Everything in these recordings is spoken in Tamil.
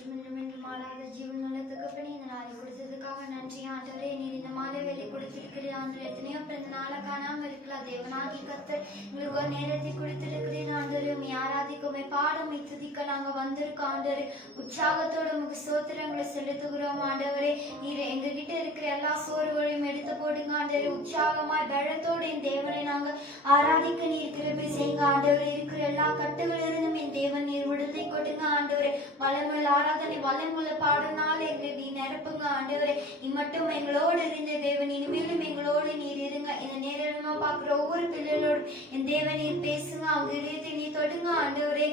நேற்றும் இன்றும் மாறாத ஜீவன் நல்லதுக்கு இந்த நாளை கொடுத்ததுக்காக நன்றி ஆண்டவரே. நீர் இந்த மாலை வேலை கொடுத்திருக்கிறீர் ஆண்டவரே. எத்தனையோ பிறந்த நாளை காணாமல் இருக்கலாம். தேவனாகி கர்த்தர் எங்களுக்கு ஒரு நேரத்தை கொடுத்திருக்கிறீர் ஆண்டவரே. உண்மை ஆராதிக்குமே பாடம் துதிக்க நாங்க வந்திருக்கோம் ஆண்டவரே. உற்சாகத்தோட உங்களுக்கு ஸ்தோத்திரங்களை செலுத்துகிறோம் ஆண்டவரே. நீர் எங்ககிட்ட இருக்கிற எல்லா சோர்வுகளையும் எடுத்து போடுங்க ஆண்டவரே. உற்சாகமாய் பலத்தோடு என் தேவனை நாங்க ஆராதிக்க நீர் கிருபை செய்யுங்க ஆண்டவரே. இருக்கிற எல்லா கட்டுகளிலிருந்தும் என் தேவன் நீர் விடுதலை கொடுங்க ஆண்டவரே. வளமுள்ள ஆராதனை வளமுள்ள பாடனால எங்களை நீ நிரப்புங்க ஆண்டவரே. இம்மட்டும் எங்களோடு இருந்த தேவன் இனிமேலும் எங்களோடு நீர் இருங்க. இந்த நேரமா பாக்குற ஒவ்வொரு பிள்ளைகளோடும் என் தேவன் நீர் பேசுங்க. அவங்க இதயத்தை நீ தொடுங்க ஆண்டவரே.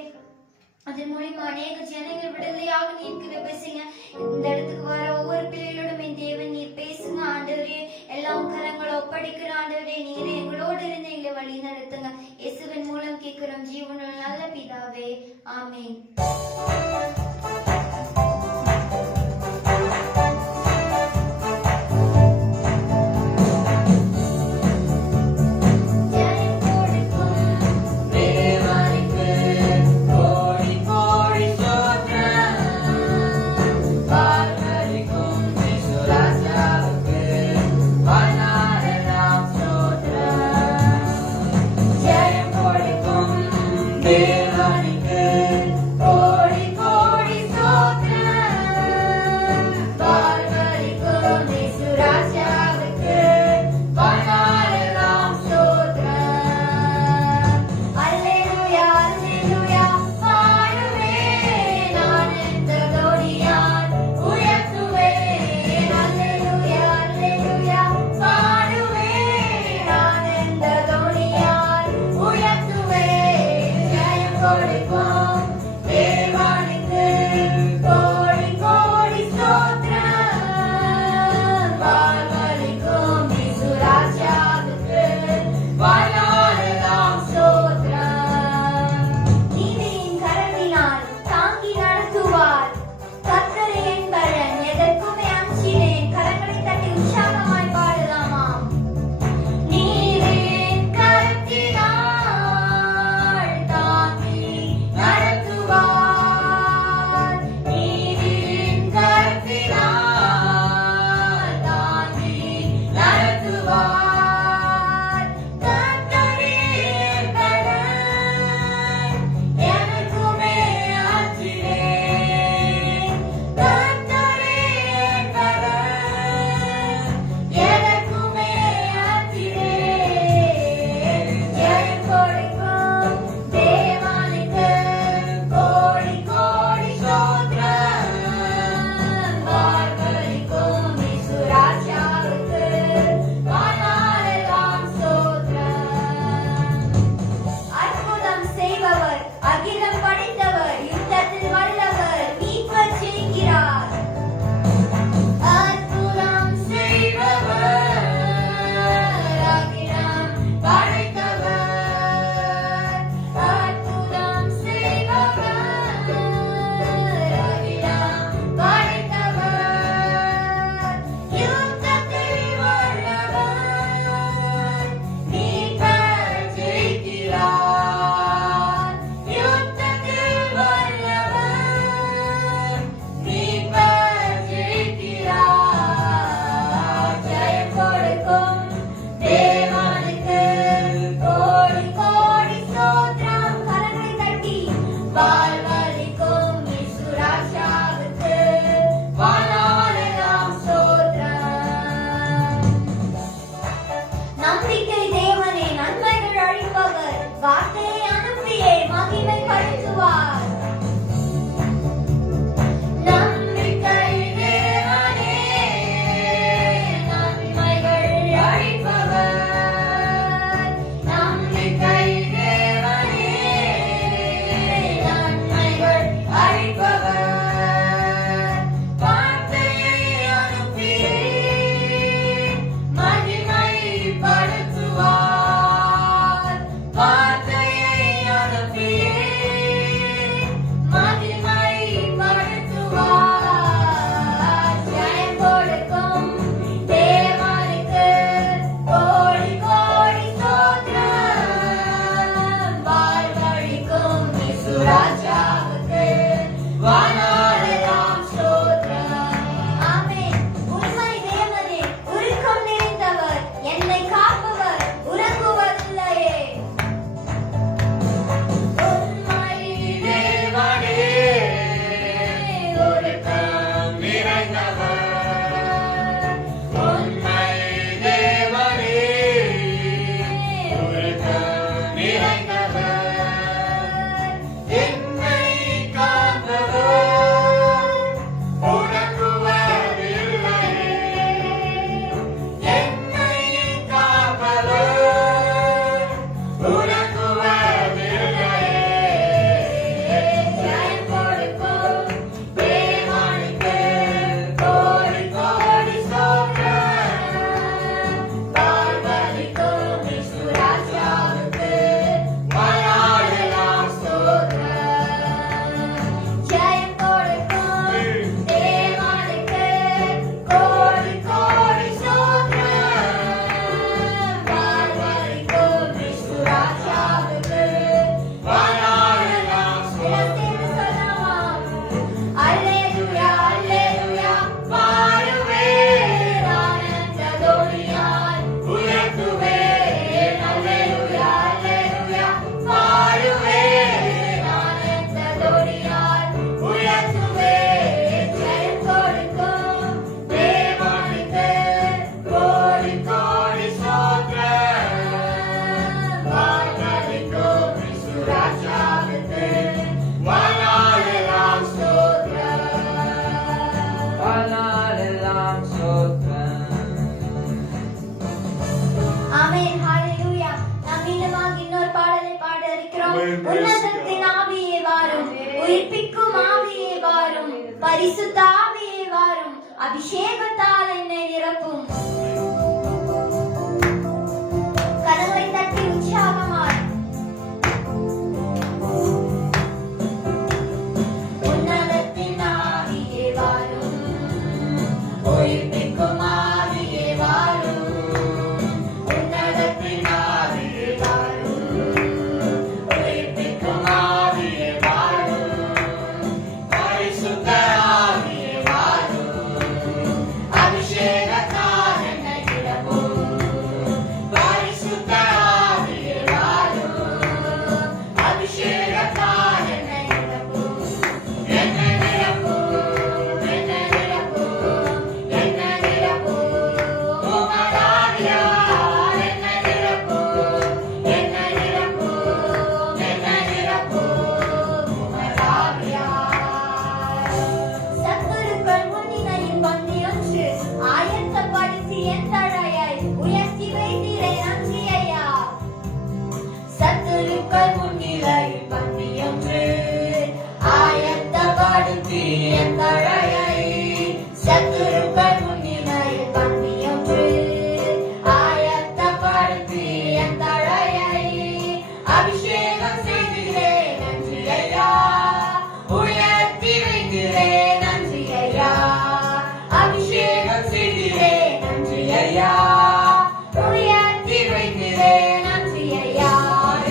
அதன் மூலியமா அநேக ஜனங்கள் விடுதலையாக நீர் கிருபை செய்யுங்க. இந்த இடத்துக்கு வர ஒவ்வொரு பிள்ளைகளோடும் என் தேவன் நீர் பேசுங்க ஆண்டவரே. எல்லாம் கரங்களை ஒப்படைக்கிற ஆண்டவரே. நீர் எங்களோடு இருந்து எங்களை வழி நடத்துங்க. இயேசுவின் மூலம் கேட்கிறோம் ஜீவனுள்ள நல்ல பிதாவே, ஆமென். உன்னதத்தின் ஆவியே வாரும், உயிர்ப்பிக்கும் ஆவியே வாரும், பரிசுத்த ஆவியே வாரும், அபிஷேகத்தால் என்னை நிரப்பும். கரங்களை தட்டி உற்சாகமாய் உன்னதத்தின் ஆவியே வாரும், உயிர்ப்பிக்கும் ஆவியே வாரும், உன்னதத்தின் ஆவியே வாரும், உயிர்ப்பிக்கும் ஆவியே வாரும், பரிசுத்த ஆவியே வாரும், அபிஷேகத்தால் என்னை நிரப்பும். பரிசுத்த ஆவியே வாரும், அபிஷேகத்தால் என்னை நிரப்பும். என்னை நிரப்பும், என்னை நிரப்பும், என்னை நிரப்பும். உமது ஆவியால் என்னை நிரப்பும், என்னை நிரப்பும், என்னை நிரப்பும். உமது ஆவியால். சத்துருக்கள் முன்னிலையில் பந்தியொன்று ஆயத்தப்படுத்தி என் தழையை உயர்த்தி வைத்தீரே, நன்றி ஐயா. சத்துருக்கள் முன்னிலையில் பந்தியொன்று ஆயத்தப்படுத்தி என் தழையை, சத்துருக்கள் முன்னிலையில் பந்தியொன்று ஆயத்தப்படுத்தி என் தழையை, அபிஷேகம் செய்கிறே, நன்றி ஐயா. உயர்த்தி வைக்கிறே, நன்றி ஐயா. அபிஷேகம் செய்கிறே, நன்றி ஐயா. உயர்த்தி வைக்கிறே, நன்றி ஐயா.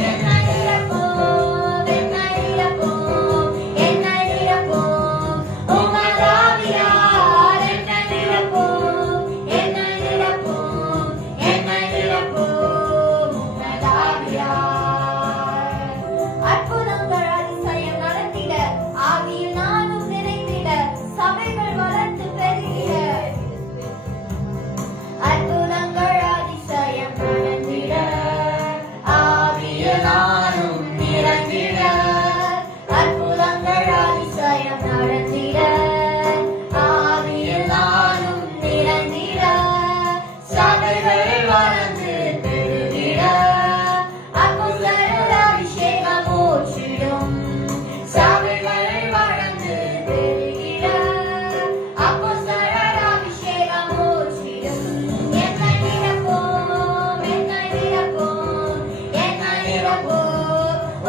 என்னை நிரப்பும், என்னை நிரப்பும், என்னை நிரப்பும். உமது ஆவியால் என்னை நிரப்பும், என்னை நிரப்பும், என்னை நிரப்பும். உமது ஆவியால். அற்புதங்கள் அதிசயம் நடத்திட, ஆவியில் நானும் நிறைந்திட, சபைகள் வளர்த்து பெருகிட. அற்புதங்கள் அதிசயம் நடந்திட, ஆவியில் நானும் நிறைந்திட. அற்புதங்கள் அதிசயம் நடந்திட, ஆவியில் நானும் நிறைந்திட. சபைகள் வளர்ந்து பெருகிட, அப்போஸ்தலர் அபிஷேகம் ஊற்றிடும். சபைகள் வளர்ந்து பெருகிட, அப்போஸ்தலர் அபிஷேகம் ஊற்றிடும். என்னை நிரப்பும், என்னை நிரப்பும், என்னை நிரப்பும்.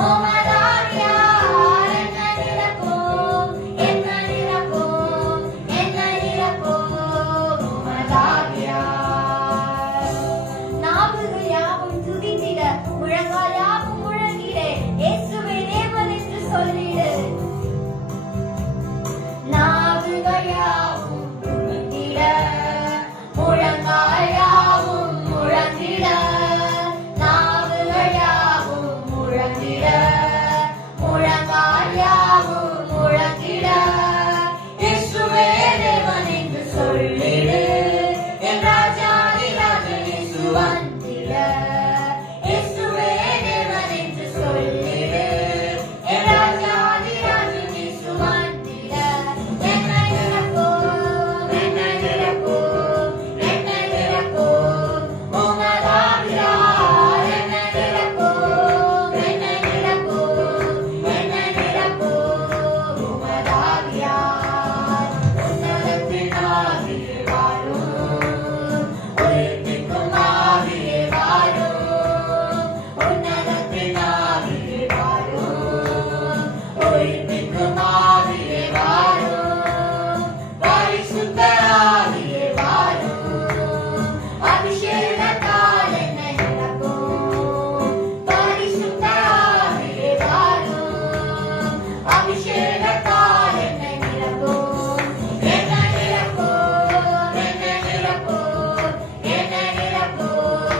உமது ஆவியால் என்னை நிரப்பும், என்னை நிரப்பும், என்னை நிரப்பும். உமது ஆவியால். நாவுகள் யாவும் துதித்திட, முழங்கால் யாவும் முழங்கிட, இயேசுவே தேவன் என்று சொல்லிடு. நாவுகள் யாவும் துதித்திட, முழங்கால் யாவும் முழங்கிட. நாவுகள் யாவும் முழங்கிட, முழங்கால் யாவும் முழங்கிட. இயேசுவே தேவன் என்று சொல்லிடு. என் ராஜாதி ராஜன் இயேசு வந்திட. இயேசுவே தேவன் என்று சொல்லிடு. என் ராஜாதி ராஜன் இயேசு வந்திட. என்னை நிரப்பும், என்னை நிரப்பும், என்னை நிரப்பும். உமது ஆவியால் என்னை நிரப்பும், என்னை நிரப்பும், என்னை நிரப்பும். உமது ஆவியால். உன்னதத்தின் ஆவியே வாரும், உயிர்ப்பிக்கும் ஆவியே வாரும். உன்னதத்தின் ஆவியே வாரும், உயிர்ப்பிக்கும் ஆவியே வாரும். பரிசுத்த ஆவியே வாரும், அபிஷேகத்தால் என்னை நிரப்பும். பரிசுத்த ஆவியே வாரும், அபிஷேகத்தால் என்னை நிரப்பும். என்னை நிரப்பும், என்னை நிரப்பும், என்னை நிரப்பும்.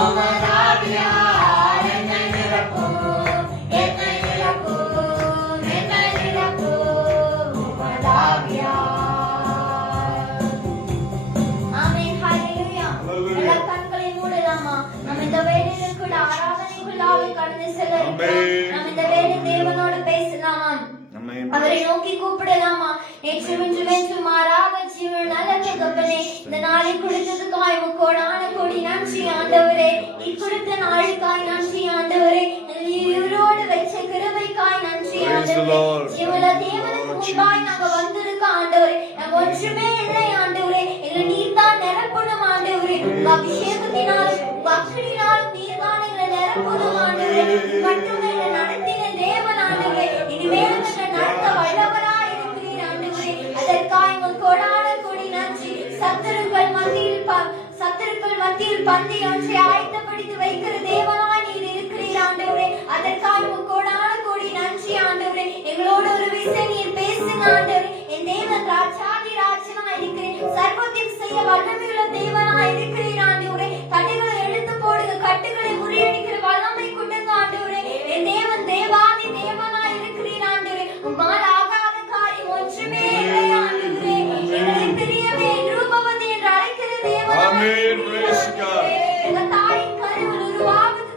உமது ஆவியால் என்னை நிரப்பும், என்னை நிரப்பும், என்னை நிரப்பும். உமது ஆவியால். ஆமென், ஹல்லேலூயா. எல்லா கண்களையும் மூடலாமா? நம்ம இந்த வேளையில கூட ஆராதனைக்குள்ளாக கடந்து செல்ல இருக்கிறோம். நம்ம இந்த வேளை தேவனோடு பேசலாம். அவரை நோக்கி கூப்பிடலாமா? நேற்று இன்று வென்று மாறாத ஜீவன் நல்ல தகப்பனே, இந்த நாளை கொடுத்ததுக்காய் கோடான கோடி நன்றி ஆண்டவரே. இக்கொடுத்த நாளுக்காய் நன்றி ஆண்டவரே. இவரோடு வச்ச the Lord. ஜீவனுள்ள தேவனுக்கு முன்பாய் நாங்க வந்திருக்க ஆண்டவரே. நாங்க ஒன்றுமே இல்லை ஆண்டவரே. எங்களை நீர்தான் நிரப்பணும் ஆண்டவரே. உங்க அபிஷேகத்தினாலும் உங்க அக்கினியினாலும் நீர்தான் எங்களை நிரப்பணும் ஆண்டவரே. மட்டுமே எங்களை நடத்தின தேவன் ஆண்டவரே. இனிமேல் எங்களை நடத்த வல்லவராய் இருக்கிறீர் ஆண்டவரே. அதற்காக உங்கள் கோடான கோடி நன்றி. சத்துருக்கள் மத்தியில் பந்தி ஒன்றை ஆயத்தப்படுத்தி வைக்கிற தேவனாய் நீர் இருக்கிறீர் ஆண்டவரே. அதற்காக உங்கள் கோடான கோடி நன்றி ஆண்டவரே. எங்களோட ஒரு விஷயம் நீர் பேசுங்க ஆண்டவரே. என் தேவன் ராஜாதி ராஜனாய் இருக்கிறேன். சர்வத்தையும் செய்ய வல்லமையுள்ள தேவனாய் இருக்கிறீர் ஆண்டவரே. தடைகளை எடுத்து போடுங்க, கட்டுகளை முறியடிக்கிற வல்லமை கொடுங்க ஆண்டவரே. என் தேவன் தேவாதி தேவனாய் இருக்கிறீர் ஆண்டவரே. உம்மால் ஆகாத காரியம் ஒன்றுமே இல்லை ஆண்டவரே. எங்களை பெரியவே ரூபவதி என்று அழைக்கிற தேவனாய் Amen. Praise God. எங்கள் தாயின் கருவில் உருவாகுது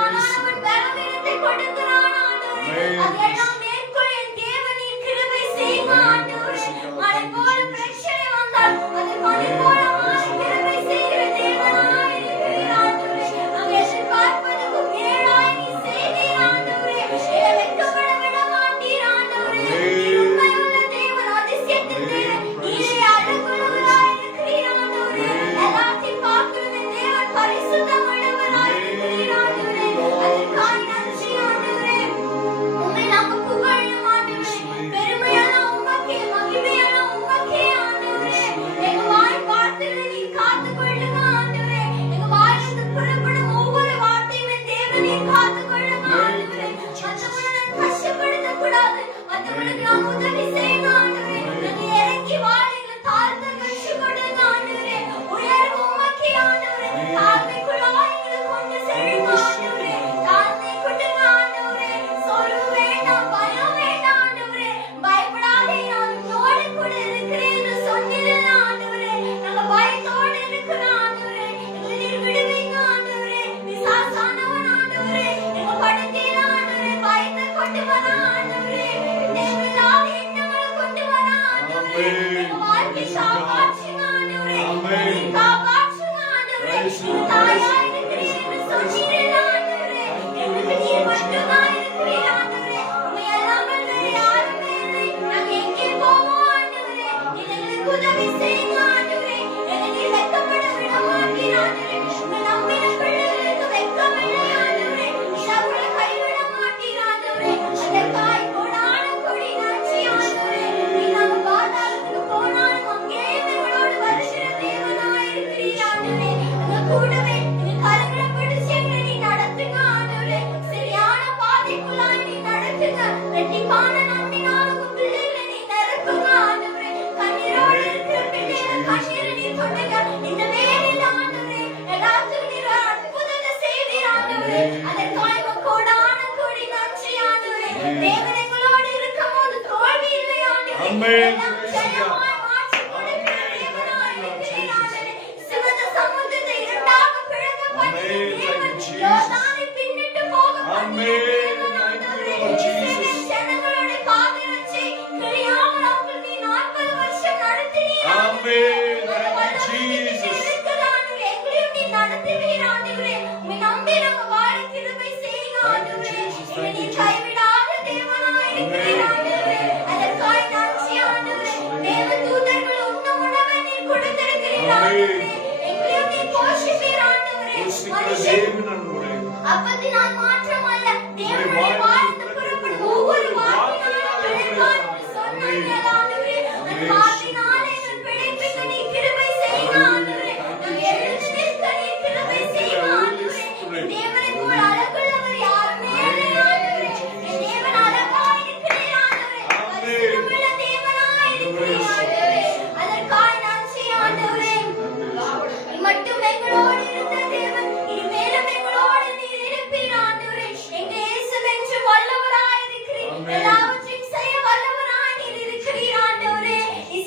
பலவானவன் பலவீனத்தை கொடுக்கிறான் ஆண்டவரே. அதெல்லாம் மேற்கொள்ள என் தேவன் நீர் கிருபை செய்யுங்க ஆண்டவரே. மழை போல பிரச்சனை வந்தால் அது மழை போல மாறி கிருபை செய்கிற தேவனாய் இருக்கிறீர் ஆண்டவரே. நாங்கள் எதிர்பார்ப்பதற்கும் மேலாய் நீர் செய்தீர் ஆண்டவரே. என்னை வெட்கப்பட விட மாட்டீர் ஆண்டவரே. நீர் உண்மையுள்ள தேவன், அதிசயத்தின் தேவன், நீரே அழகுள்ளவராய் இருக்கிறீர் ஆண்டவரே. எல்லாத்தையும் பார்க்கிறோம் என் தேவன் பரிசுத்தம் உள்ளவராய் இருக்கிறீர் ஆண்டவரே. அதற்காக நன்றி ஆண்டவரே. உம்மை நாங்கள் புகழ்கிறோம் ஆண்டவரே. பெருமையெல்லாம் உமக்கே, மகிமையெல்லாம் உமக்கே ஆண்டவரே. எங்க வாய் வார்த்தைகளை நீர் காத்துக்கொள்ளுங்க ஆண்டவரே. எங்க வாயிலிருந்து புறப்படும் ஒவ்வொரு வார்த்தையும் என் தேவன் நீர் காத்துக்கொள்ளுங்க ஆண்டவரே. மற்றவங்களை நான் கஷ்டப்படுத்தக்கூடாது, மற்றவங்களுக்கு நான் உதவி செய்யணும் ஆண்டவரே. நாங்கள் இறங்கி வாழைகளை தாழ்த்த கஷ்டப்படுங்க ஆண்டவரே. உயர்வு உமக்கே ஆண்டவரே. தாழ்மைக்குள்ளாய் எங்களை கொண்டு செல்லுங்க ஆண்டவரே. தாழ்மை கொடுங்க ஆண்டவரே. சோர்வு வேண்டாம், பயம் வேண்டாம் ஆண்டவரே. பயப்படாதே, நான் உன்னோடு கூட இருக்கிறேன் என்று சொன்னீரல்ல ஆண்டவரே. நாங்க பயத்தோடு இருக்கிறோம் ஆண்டவரே. எங்களை நீர் விடுவீங்க ஆண்டவரே. பிசாசானவன் ஆண்டவரே எங்க படுக்கையில ஆண்டவரே பயத்தை கொண்டு வரா ஆண்டவரே. தேவையில்லாத எண்ணங்களை கொண்டு வரா ஆண்டவரே. எங்க வாழ்க்கை காப்பாற்றுங்க ஆண்டவரே. நீர் காப்பாற்றுங்க ஆண்டவரே. நீர் தாயா இருக்கிறீர் என்று சொன்னீரல்ல ஆண்டவரே. எங்களுக்கு நீர் மட்டும்தான் இருக்கிறீர் ஆண்டவரே. உம்மை அல்லாமல் வேறு யாருமே இல்லை. நாங்க எங்கே போவோம் ஆண்டவரே? நீர் எங்களுக்கு உதவி செய்யுங்க ஆண்டவரே. எங்களை நீர் வெட்கப்பட விட மாட்டீர் ஆண்டவரே. உம்மை நம்பின பிள்ளைகளுக்கு வெட்கமில்லை ஆண்டவரே. நீர் அவர்களை கைவிட மாட்டீர் ஆண்டவரே. அதற்காய் கோடான கோடி நன்றி ஆண்டவரே. நீர் நாங்கள் பாதாளத்துக்கு போனாலும் அங்கேயும் எங்களோடு வருகிற தேவனாய் இருக்கிறீர் ஆண்டவரே. எங்க கூடவே எங்க கரங்களை பிடிச்சு எங்களை நீர் நடத்துங்க ஆண்டவரே. சரியான பாதைக்குள்ளாய் நீர் நடத்துங்க. ரெட்டிப்பான நன்மையினால் உங்க பிள்ளைகளை நீர் நிரப்புங்க ஆண்டவரே. கண்ணீரோடு இருக்கிற பிள்ளைகளை கண்ணீரை நீர் தொடுங்க. இந்த வேளையில ஆண்டவரே எல்லாத்துக்கும் நீர் ஒரு அற்புதத்தை செய்வீர் ஆண்டவரே. அதற்காக உங்க கோடான கோடி நன்றி ஆண்டவரே. தேவன் எங்களோடு இருக்கும்போது தோல்வி இல்லை ஆண்டவரே. எல்லாம் ஜெயமாய் மாற்றி கொடுக்கிற தேவனாய் இருக்கிறீர் ஆண்டவரே. சிவந்த சமுத்திரத்தை இரண்டாக பிளக்க பண்ணின தேவன், யோர்தானை பின்னிட்டு போக பண்ணின தேவன் ஆண்டவரே. இஸ்ரவேல் ஜனங்களோட காதை வச்சு கிழியாமல் அவங்களை நீ 40 வருஷம் நடத்தினீர் ஆண்டவரே. அந்த வல்லமையை நீர் இருக்கிற ஆண்டவரே. எங்களையும் நீர் நடத்துவீர் ஆண்டவரே. உம்மை நம்பி நாங்க வாழ கிருபை செய்யுங்க ஆண்டவரே. எங்களை நீர் கைவிடாத தேவனாய் இருக்கிறீர் ஆண்டவரே. அதற்காக நன்றி ஆண்டவரே. தேவ தூதர்கள் உண்ணும் உணவை நீர் கொடுத்திருக்கிறீர் ஆண்டவரே. எங்களையும் நீர் போஷிப்பீர் ஆண்டவரே. மனுஷன் அப்பத்தினால் மாற்றமல்ல, தேவனுடைய வாயிலிருந்து புறப்படும் ஒவ்வொரு வார்த்தையினாலும் பிழைப்பான் என்று சொன்னீர்கள் ஆண்டவரே. அந்த வார்த்தையினாலே எங்கள் பிழைப்புக்கு நீர் கிருபை செய்யுங்க ஆண்டவரே. நாங்கள் எழுந்து நிற்க நீர் கிருபை செய்யுங்க ஆண்டவரே. என் தேவனைப் போல் அழகுள்ளவர் யாருமே இல்லை ஆண்டவரே. என் தேவன் அழகாய் இருக்கிறீர் ஆண்டவரே. பரிசுத்தமுள்ள தேவனாய் இருக்கிறீர் ஆண்டவரே. அதற்காக நன்றி ஆண்டவரே. மட்டும் எங்களோடு இருந்த தேவன் இனிமேலும் எங்களோடு நீர் இருப்பீர் ஆண்டவரே. எங்க இயேசுவென்று வல்லவராய் இருக்கிறீர். எல்லாவற்றையும் செய்ய வல்லவராய் நீர் இருக்கிறீர் ஆண்டவரே. நீ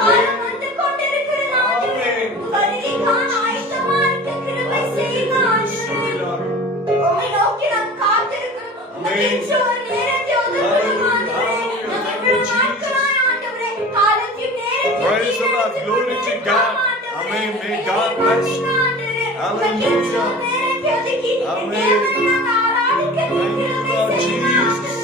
காலம் வந்து கொண்டிருக்கிறது ஆண்டவரே. வருகை காண ஆயத்தமா இருக்க கிருபை செய்யுங்க ஆண்டவரே. உம்மை நோக்கி நாம் காத்திருக்கிறோம். உம்மை ஒரு நேரத்தை ஒதுக்குறோம் ஆண்டவரே. நம்முடைய நாட்களாய் ஆண்டவரே காலத்தின் நேரத்தை Praise the Lord. Glory to God. Amen. May God bless you. Hallelujah. Amen. Thank you, Lord Jesus.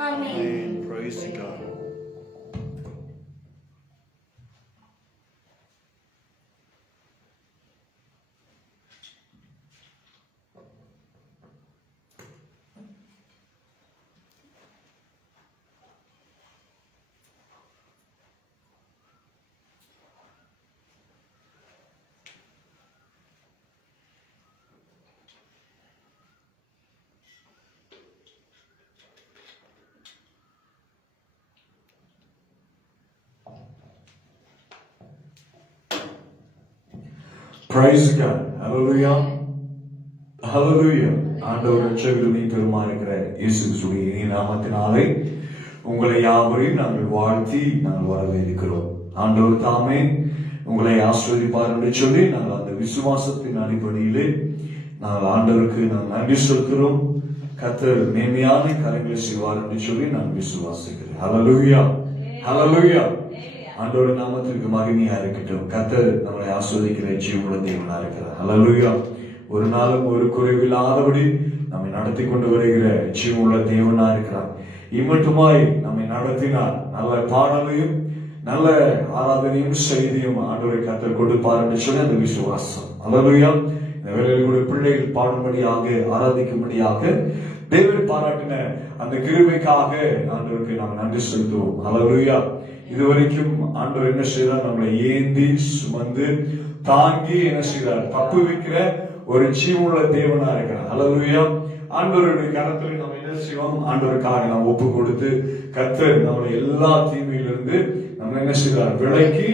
Amen. Praise to God. Praise God. Hallelujah. Hallelujah. ஆண்டவர் ரட்சகருமே பெருமா இருக்கிற இயேசு கிறிஸ்துவின் நாமத்தினாலே உங்களை யாவரையும் நாங்கள் வாழ்த்தி நாங்கள் வரவேற்கிறோம். ஆண்டவர் தாமே உங்களை ஆசீர்வதிப்பார் என்று சொல்லி நாங்கள் அந்த விசுவாசத்தின் அடிப்படையிலே நாங்கள் ஆண்டவருக்கு நாங்கள் நன்றி சொல்கிறோம். கர்த்தர் மேன்மையான காரியங்களை செய்வார் என்று சொல்லி நான் விசுவாசிக்கிறேன். ஹல்லேலூயா. ஹல்லேலூயா. ஆண்டவருடைய நாமத்திற்கு மகிமையா இருக்கட்டும். கர்த்தர் நம்மளை ஆசீர்வதிக்கிற ஜீவனுள்ள தேவனா இருக்கிறார். ஹல்லேலூயா. ஒரு நாளும் ஒரு குறைவில்லாதபடி நம்மை நடத்தி கொண்டு வருகிற ஜீவனுள்ள தேவனா இருக்கிறார். இம்மட்டுமாய் நம்மை நடத்தினார். நல்ல பாடலையும் நல்ல ஆராதனையும் செய்தியும் ஆண்டவரை கர்த்தர் கொடுப்பார் என்று சொல்லி அந்த விசுவாசம். ஹல்லேலூயா. இந்த வேளையில் கூட பிள்ளைகள் பாடும்படியாக ஆராதிக்கும்படியாக தேவன் பாராட்டின அந்த கிருபைக்காக ஆண்டவருக்கு நாம் நன்றி செலுத்துவோம். ஹல்லேலூயா. இதுவரைக்கும் ஆண்டவர் என்ன செய்தார்? நம்மளை ஏந்தி சுமந்து தாங்கி என்ன செய்தார்? தப்பு வைக்கிற ஒரு ஜீவனுள்ள தேவனா இருக்கிறார். ஹல்லேலூயா. ஆண்டவருடைய கரத்தில் நம்ம என்ன செய்வோம்? ஆண்டவருக்காக நாம் ஒப்பு கொடுத்து கர்த்தர் நம்மளை எல்லா தீமையிலிருந்து நம்ம என்ன செய்தார்? விலக்கி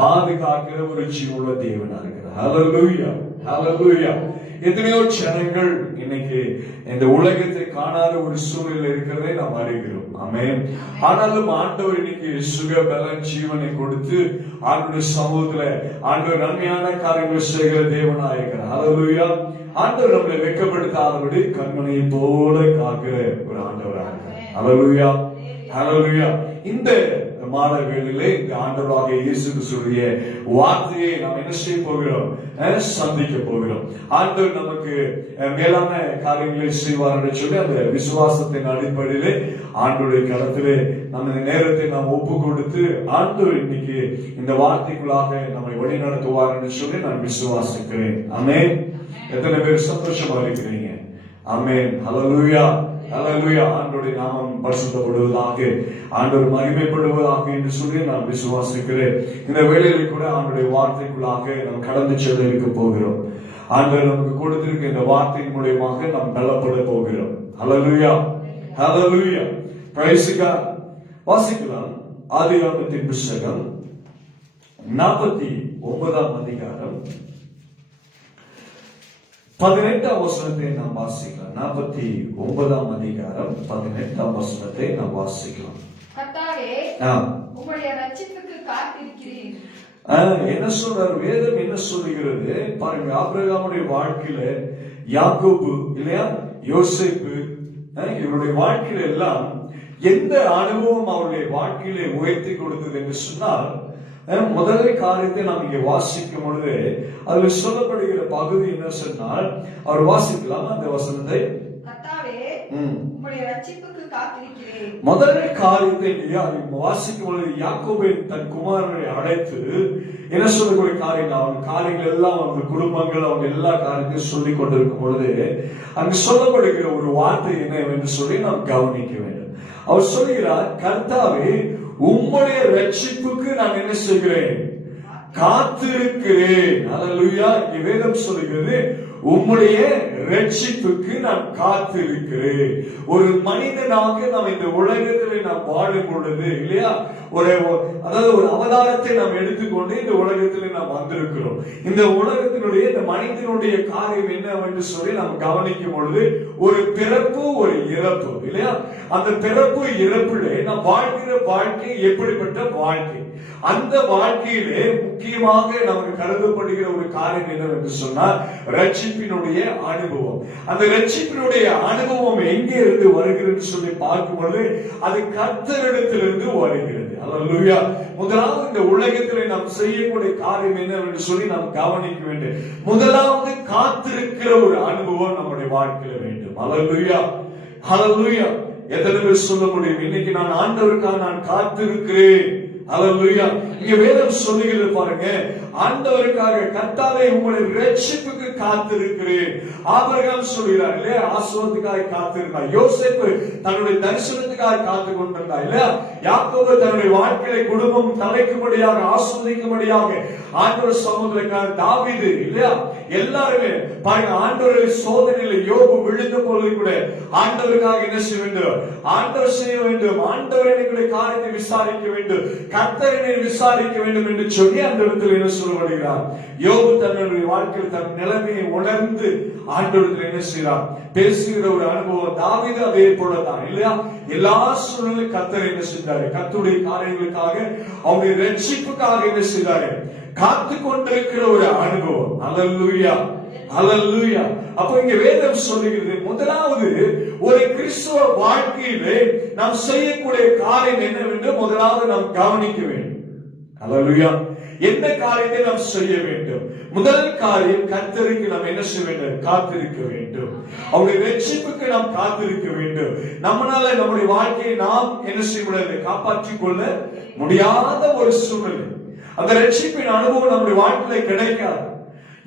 பாதுகாக்கிற ஒரு ஜீவனுள்ள தேவனா இருக்கிறார். ஹல்லேலூயா. ஹல்லேலூயா. எத்தனையோ ஜனங்கள் இன்னைக்கு இந்த உலகத்தை காணாத ஒரு சூழ்நிலை இருக்கிறதை நாம் அறிகிறோம். ஆமென். ஆனாலும் ஆண்டவர் இன்னைக்கு சுக பலன் ஜீவனை கொடுத்து ஆண்டவருடைய சமூகத்துல ஆண்டவர் நன்மையான காரியங்களை செய்கிற தேவனா இருக்கிறார். ஹல்லேலூயா. ஆண்டவர் நம்மளை வெட்கப்படுத்தாதபடி கண்மணியை போல காக்கிற ஒரு ஆண்டவராக இருக்கிறார். ஹல்லேலூயா. ஹல்லேலூயா. இந்த மாலை வேளையிலே இந்த ஆண்டவராகிய இயேசு கிறிஸ்துவினுடைய வார்த்தையை நாம் என்ன செய்ய போகிறோம்? சந்திக்க போகிறோம். ஆண்டவர் நமக்கு மேலான காரியங்களை செய்வார் என்று சொல்லி அந்த விசுவாசத்தின் அடிப்படையிலே ஆண்டவருடைய கரத்திலே நம்ம இந்த நேரத்தை நாம் ஒப்பு கொடுத்து ஆண்டவர் இன்னைக்கு இந்த வார்த்தைக்குள்ளாக நம்மை வழி நடத்துவார் என்று சொல்லி நான் விசுவாசிக்கிறேன். ஆமென். எத்தனை பேர் சந்தோஷமா இருக்கிறீங்க? ஆமென். ஹல்லேலூயா, ஹல்லேலூயா. ஆண்டவருடைய நாமம் பரிசுத்தப்படுவதாக, ஆண்டவர் மகிமைப்படுவதாக என்று சொல்லி நான் விசுவாசிக்கிறேன். இந்த வேளையிலே கூட ஆண்டவருடைய வார்த்தைக்குள்ளாக நாம் கடந்து செல்ல இருக்க போகிறோம். ஆண்டவர் நமக்கு கொடுத்திருக்க இந்த வார்த்தையின் மூலமாக நாம் பலப்பட போகிறோம். Hallelujah, hallelujah. Praise God. வாசிக்கலாம் ஆதியாகமத்தின் புத்தகம் 49ஆம் அதிகாரம் 18ஆம் வசனத்தை நாம் வாசிக்கலாம். 49ஆம் அதிகாரம் 18ஆம் வசனத்தை நாம் வாசிக்கலாம். கர்த்தாவே, உம்முடைய ரட்சிப்புக்கு காத்திருக்கிறேன். என்ன சொல்றார்? வேதம் என்ன சொல்லுகிறது பாருங்க. ஆபிரகாமுடைய வாழ்க்கையில யாக்கோபு இல்லையா, யோசேப்பு, இவருடைய வாழ்க்கையில எல்லாம் எந்த அனுபவம் அவருடைய வாழ்க்கையில உயர்த்தி கொடுத்தது என்று சொன்னால், முதல் காரியத்தை நாம் இங்கே வாசிக்கும் பொழுது அதுல சொல்லப்படுகிற பகுதி என்ன சொன்னால், அவர் வாசிக்கலாம் அந்த வசனத்தை. கர்த்தாவே, உம்முடைய ரட்சிப்புக்கு காத்திருக்கிறேன். முதல் காரியத்தை வாசிக்கும் பொழுது யாக்கோபின் தன் குமாரனை அழைத்து என்ன சொல்லக்கூடிய காரியம், அவங்க காரியங்கள் எல்லாம், அவங்க குடும்பங்கள், அவங்க எல்லா காரியத்தையும் சொல்லிக் கொண்டிருக்கும் பொழுது அங்கு சொல்லப்படுகிற ஒரு வார்த்தை என்னவென்று சொல்லி நாம் கவனிக்க வேண்டும். அவர் சொல்கிறார், கர்த்தாவே உம்முடைய ரட்சிப்புக்கு நான் என்ன செய்கிறேன்? காத்திருக்கிறேன். ஹல்லேலூயா. இங்கே வேதம் சொல்கிறது, உம்முடைய ரட்சிப்புக்கு நான் காத்திருக்கிறேன். ஒரு மனிதனாக நாம் இந்த உலகத்தில் நாம் வாழும் பொழுது இல்லையா, அதாவது ஒரு அவதாரத்தை நாம் எடுத்துக்கொண்டு இந்த உலகத்தில் நாம் வந்திருக்கிறோம். இந்த உலகத்தினுடைய இந்த மனிதனுடைய காரியம் என்னவென்று சொல்லி நாம் கவனிக்கும் பொழுது ஒரு பிறப்பு, ஒரு இறப்பு இல்லையா. அந்த பிறப்பு இறப்பிலே நாம் வாழ்கிற வாழ்க்கை எப்படிப்பட்ட வாழ்க்கை? அந்த வாழ்க்கையிலே முக்கியமாக நமக்கு கருதப்படுகிற ஒரு காரியம் என்னவென்று சொன்னால் ரட்சிப்பினுடைய அனுபவம். அந்த ரட்சிப்பினுடைய அனுபவம் எங்கே இருந்து வருகிறது சொல்லி பார்க்கும் பொழுது அது கர்த்தரிடத்திலிருந்து வருகிறது. அல்லேலூயா. முதலாவது இந்த உலகத்திலே நாம் செய்யக்கூடிய காரியம் என்னவென்று சொல்லி நாம் கவனிக்க வேண்டும். முதலாவது காத்திருக்கிற ஒரு அனுபவம் நம்முடைய வாழ்க்கையில வேண்டும். அல்லேலூயா, அல்லேலூயா. எத்தனை பேர் சொல்ல முடியும், இன்னைக்கு நான் ஆண்டவருக்காக நான் காத்திருக்கிறேன்? அல்லேலூயா. இங்க வேதம் சொல்லுகிறது பாருங்க, ஆண்டவருக்காக கர்த்தாவே உம்முடைய ரட்சிப்புக்கு காத்திருக்கிறேன். ஆபிரகாம் சொல்கிறார் இல்லையா, ஆசீர்வாதத்துக்காக காத்திருந்தார். யோசேப்பு தன்னுடைய தரிசனத்துக்காக காத்து கொண்டிருந்தார் இல்லையா. யாக்கோபு தன்னுடைய வாழ்க்கையை குடும்பம் தலைக்கும்படியாக ஆஸ்வதிக்கும்படியாக ஆண்டவர் சமூகத்திற்காக, தாவீது இல்லையா, எல்லாருமே பாருங்க ஆண்டவருடைய சோதனையில யோபு விழுந்த பொழுது கூட ஆண்டவருக்காக என்ன செய்ய வேண்டும்? ஆண்டவர் செய்ய வேண்டும். ஆண்டவர் என்னுடைய காரியத்தை விசாரிக்க வேண்டும், கர்த்தரை விசாரிக்க வேண்டும் என்று சொல்லி அந்த இடத்தில் என்ன சொல்லப்படுகிறார்? யோபு தன்னுடைய வாழ்க்கையில் தன் நிலைமையை உணர்ந்து ஆண்டவரிடத்தில் என்ன செய்கிறார்? பேசுகிற ஒரு அனுபவம். தாவீது அதே போலதான் இல்லையா. எல்லா சூழ்நிலையும் கர்த்தர் என்ன செய்தாரு? கர்த்தருடைய காரியங்களுக்காக, அவருடைய ரட்சிப்புக்காக என்ன செய்தாரு? காத்து கொண்டிருக்கிற ஒரு அனுபவம். அல்லேலூயா, அல்லேலூயா. அப்ப இங்க வேதம் சொல்லுகிறது, முதலாவது ஒரு கிறிஸ்துவ வாழ்க்கையிலே நாம் செய்யக்கூடிய காரியம் என்னவென்று முதலாவது நாம் கவனிக்க வேண்டும். அல்லேலூயா. என்ன காரியத்தை நாம் செய்ய வேண்டும்? முதல் காரியம், கர்த்தருக்கு நாம் என்ன செய்ய வேண்டும்? காத்திருக்க வேண்டும். அவருடைய ரட்சிப்புக்கு நாம் காத்திருக்க வேண்டும். நம்மளால நம்முடைய வாழ்க்கையை நாம் என்ன செய்ய முடியாது? காப்பாற்றிக் கொள்ள முடியாத ஒரு சூழ்நிலை. அந்த ரட்சிப்பின் அனுபவம் நம்முடைய வாழ்க்கையில கிடைக்காது.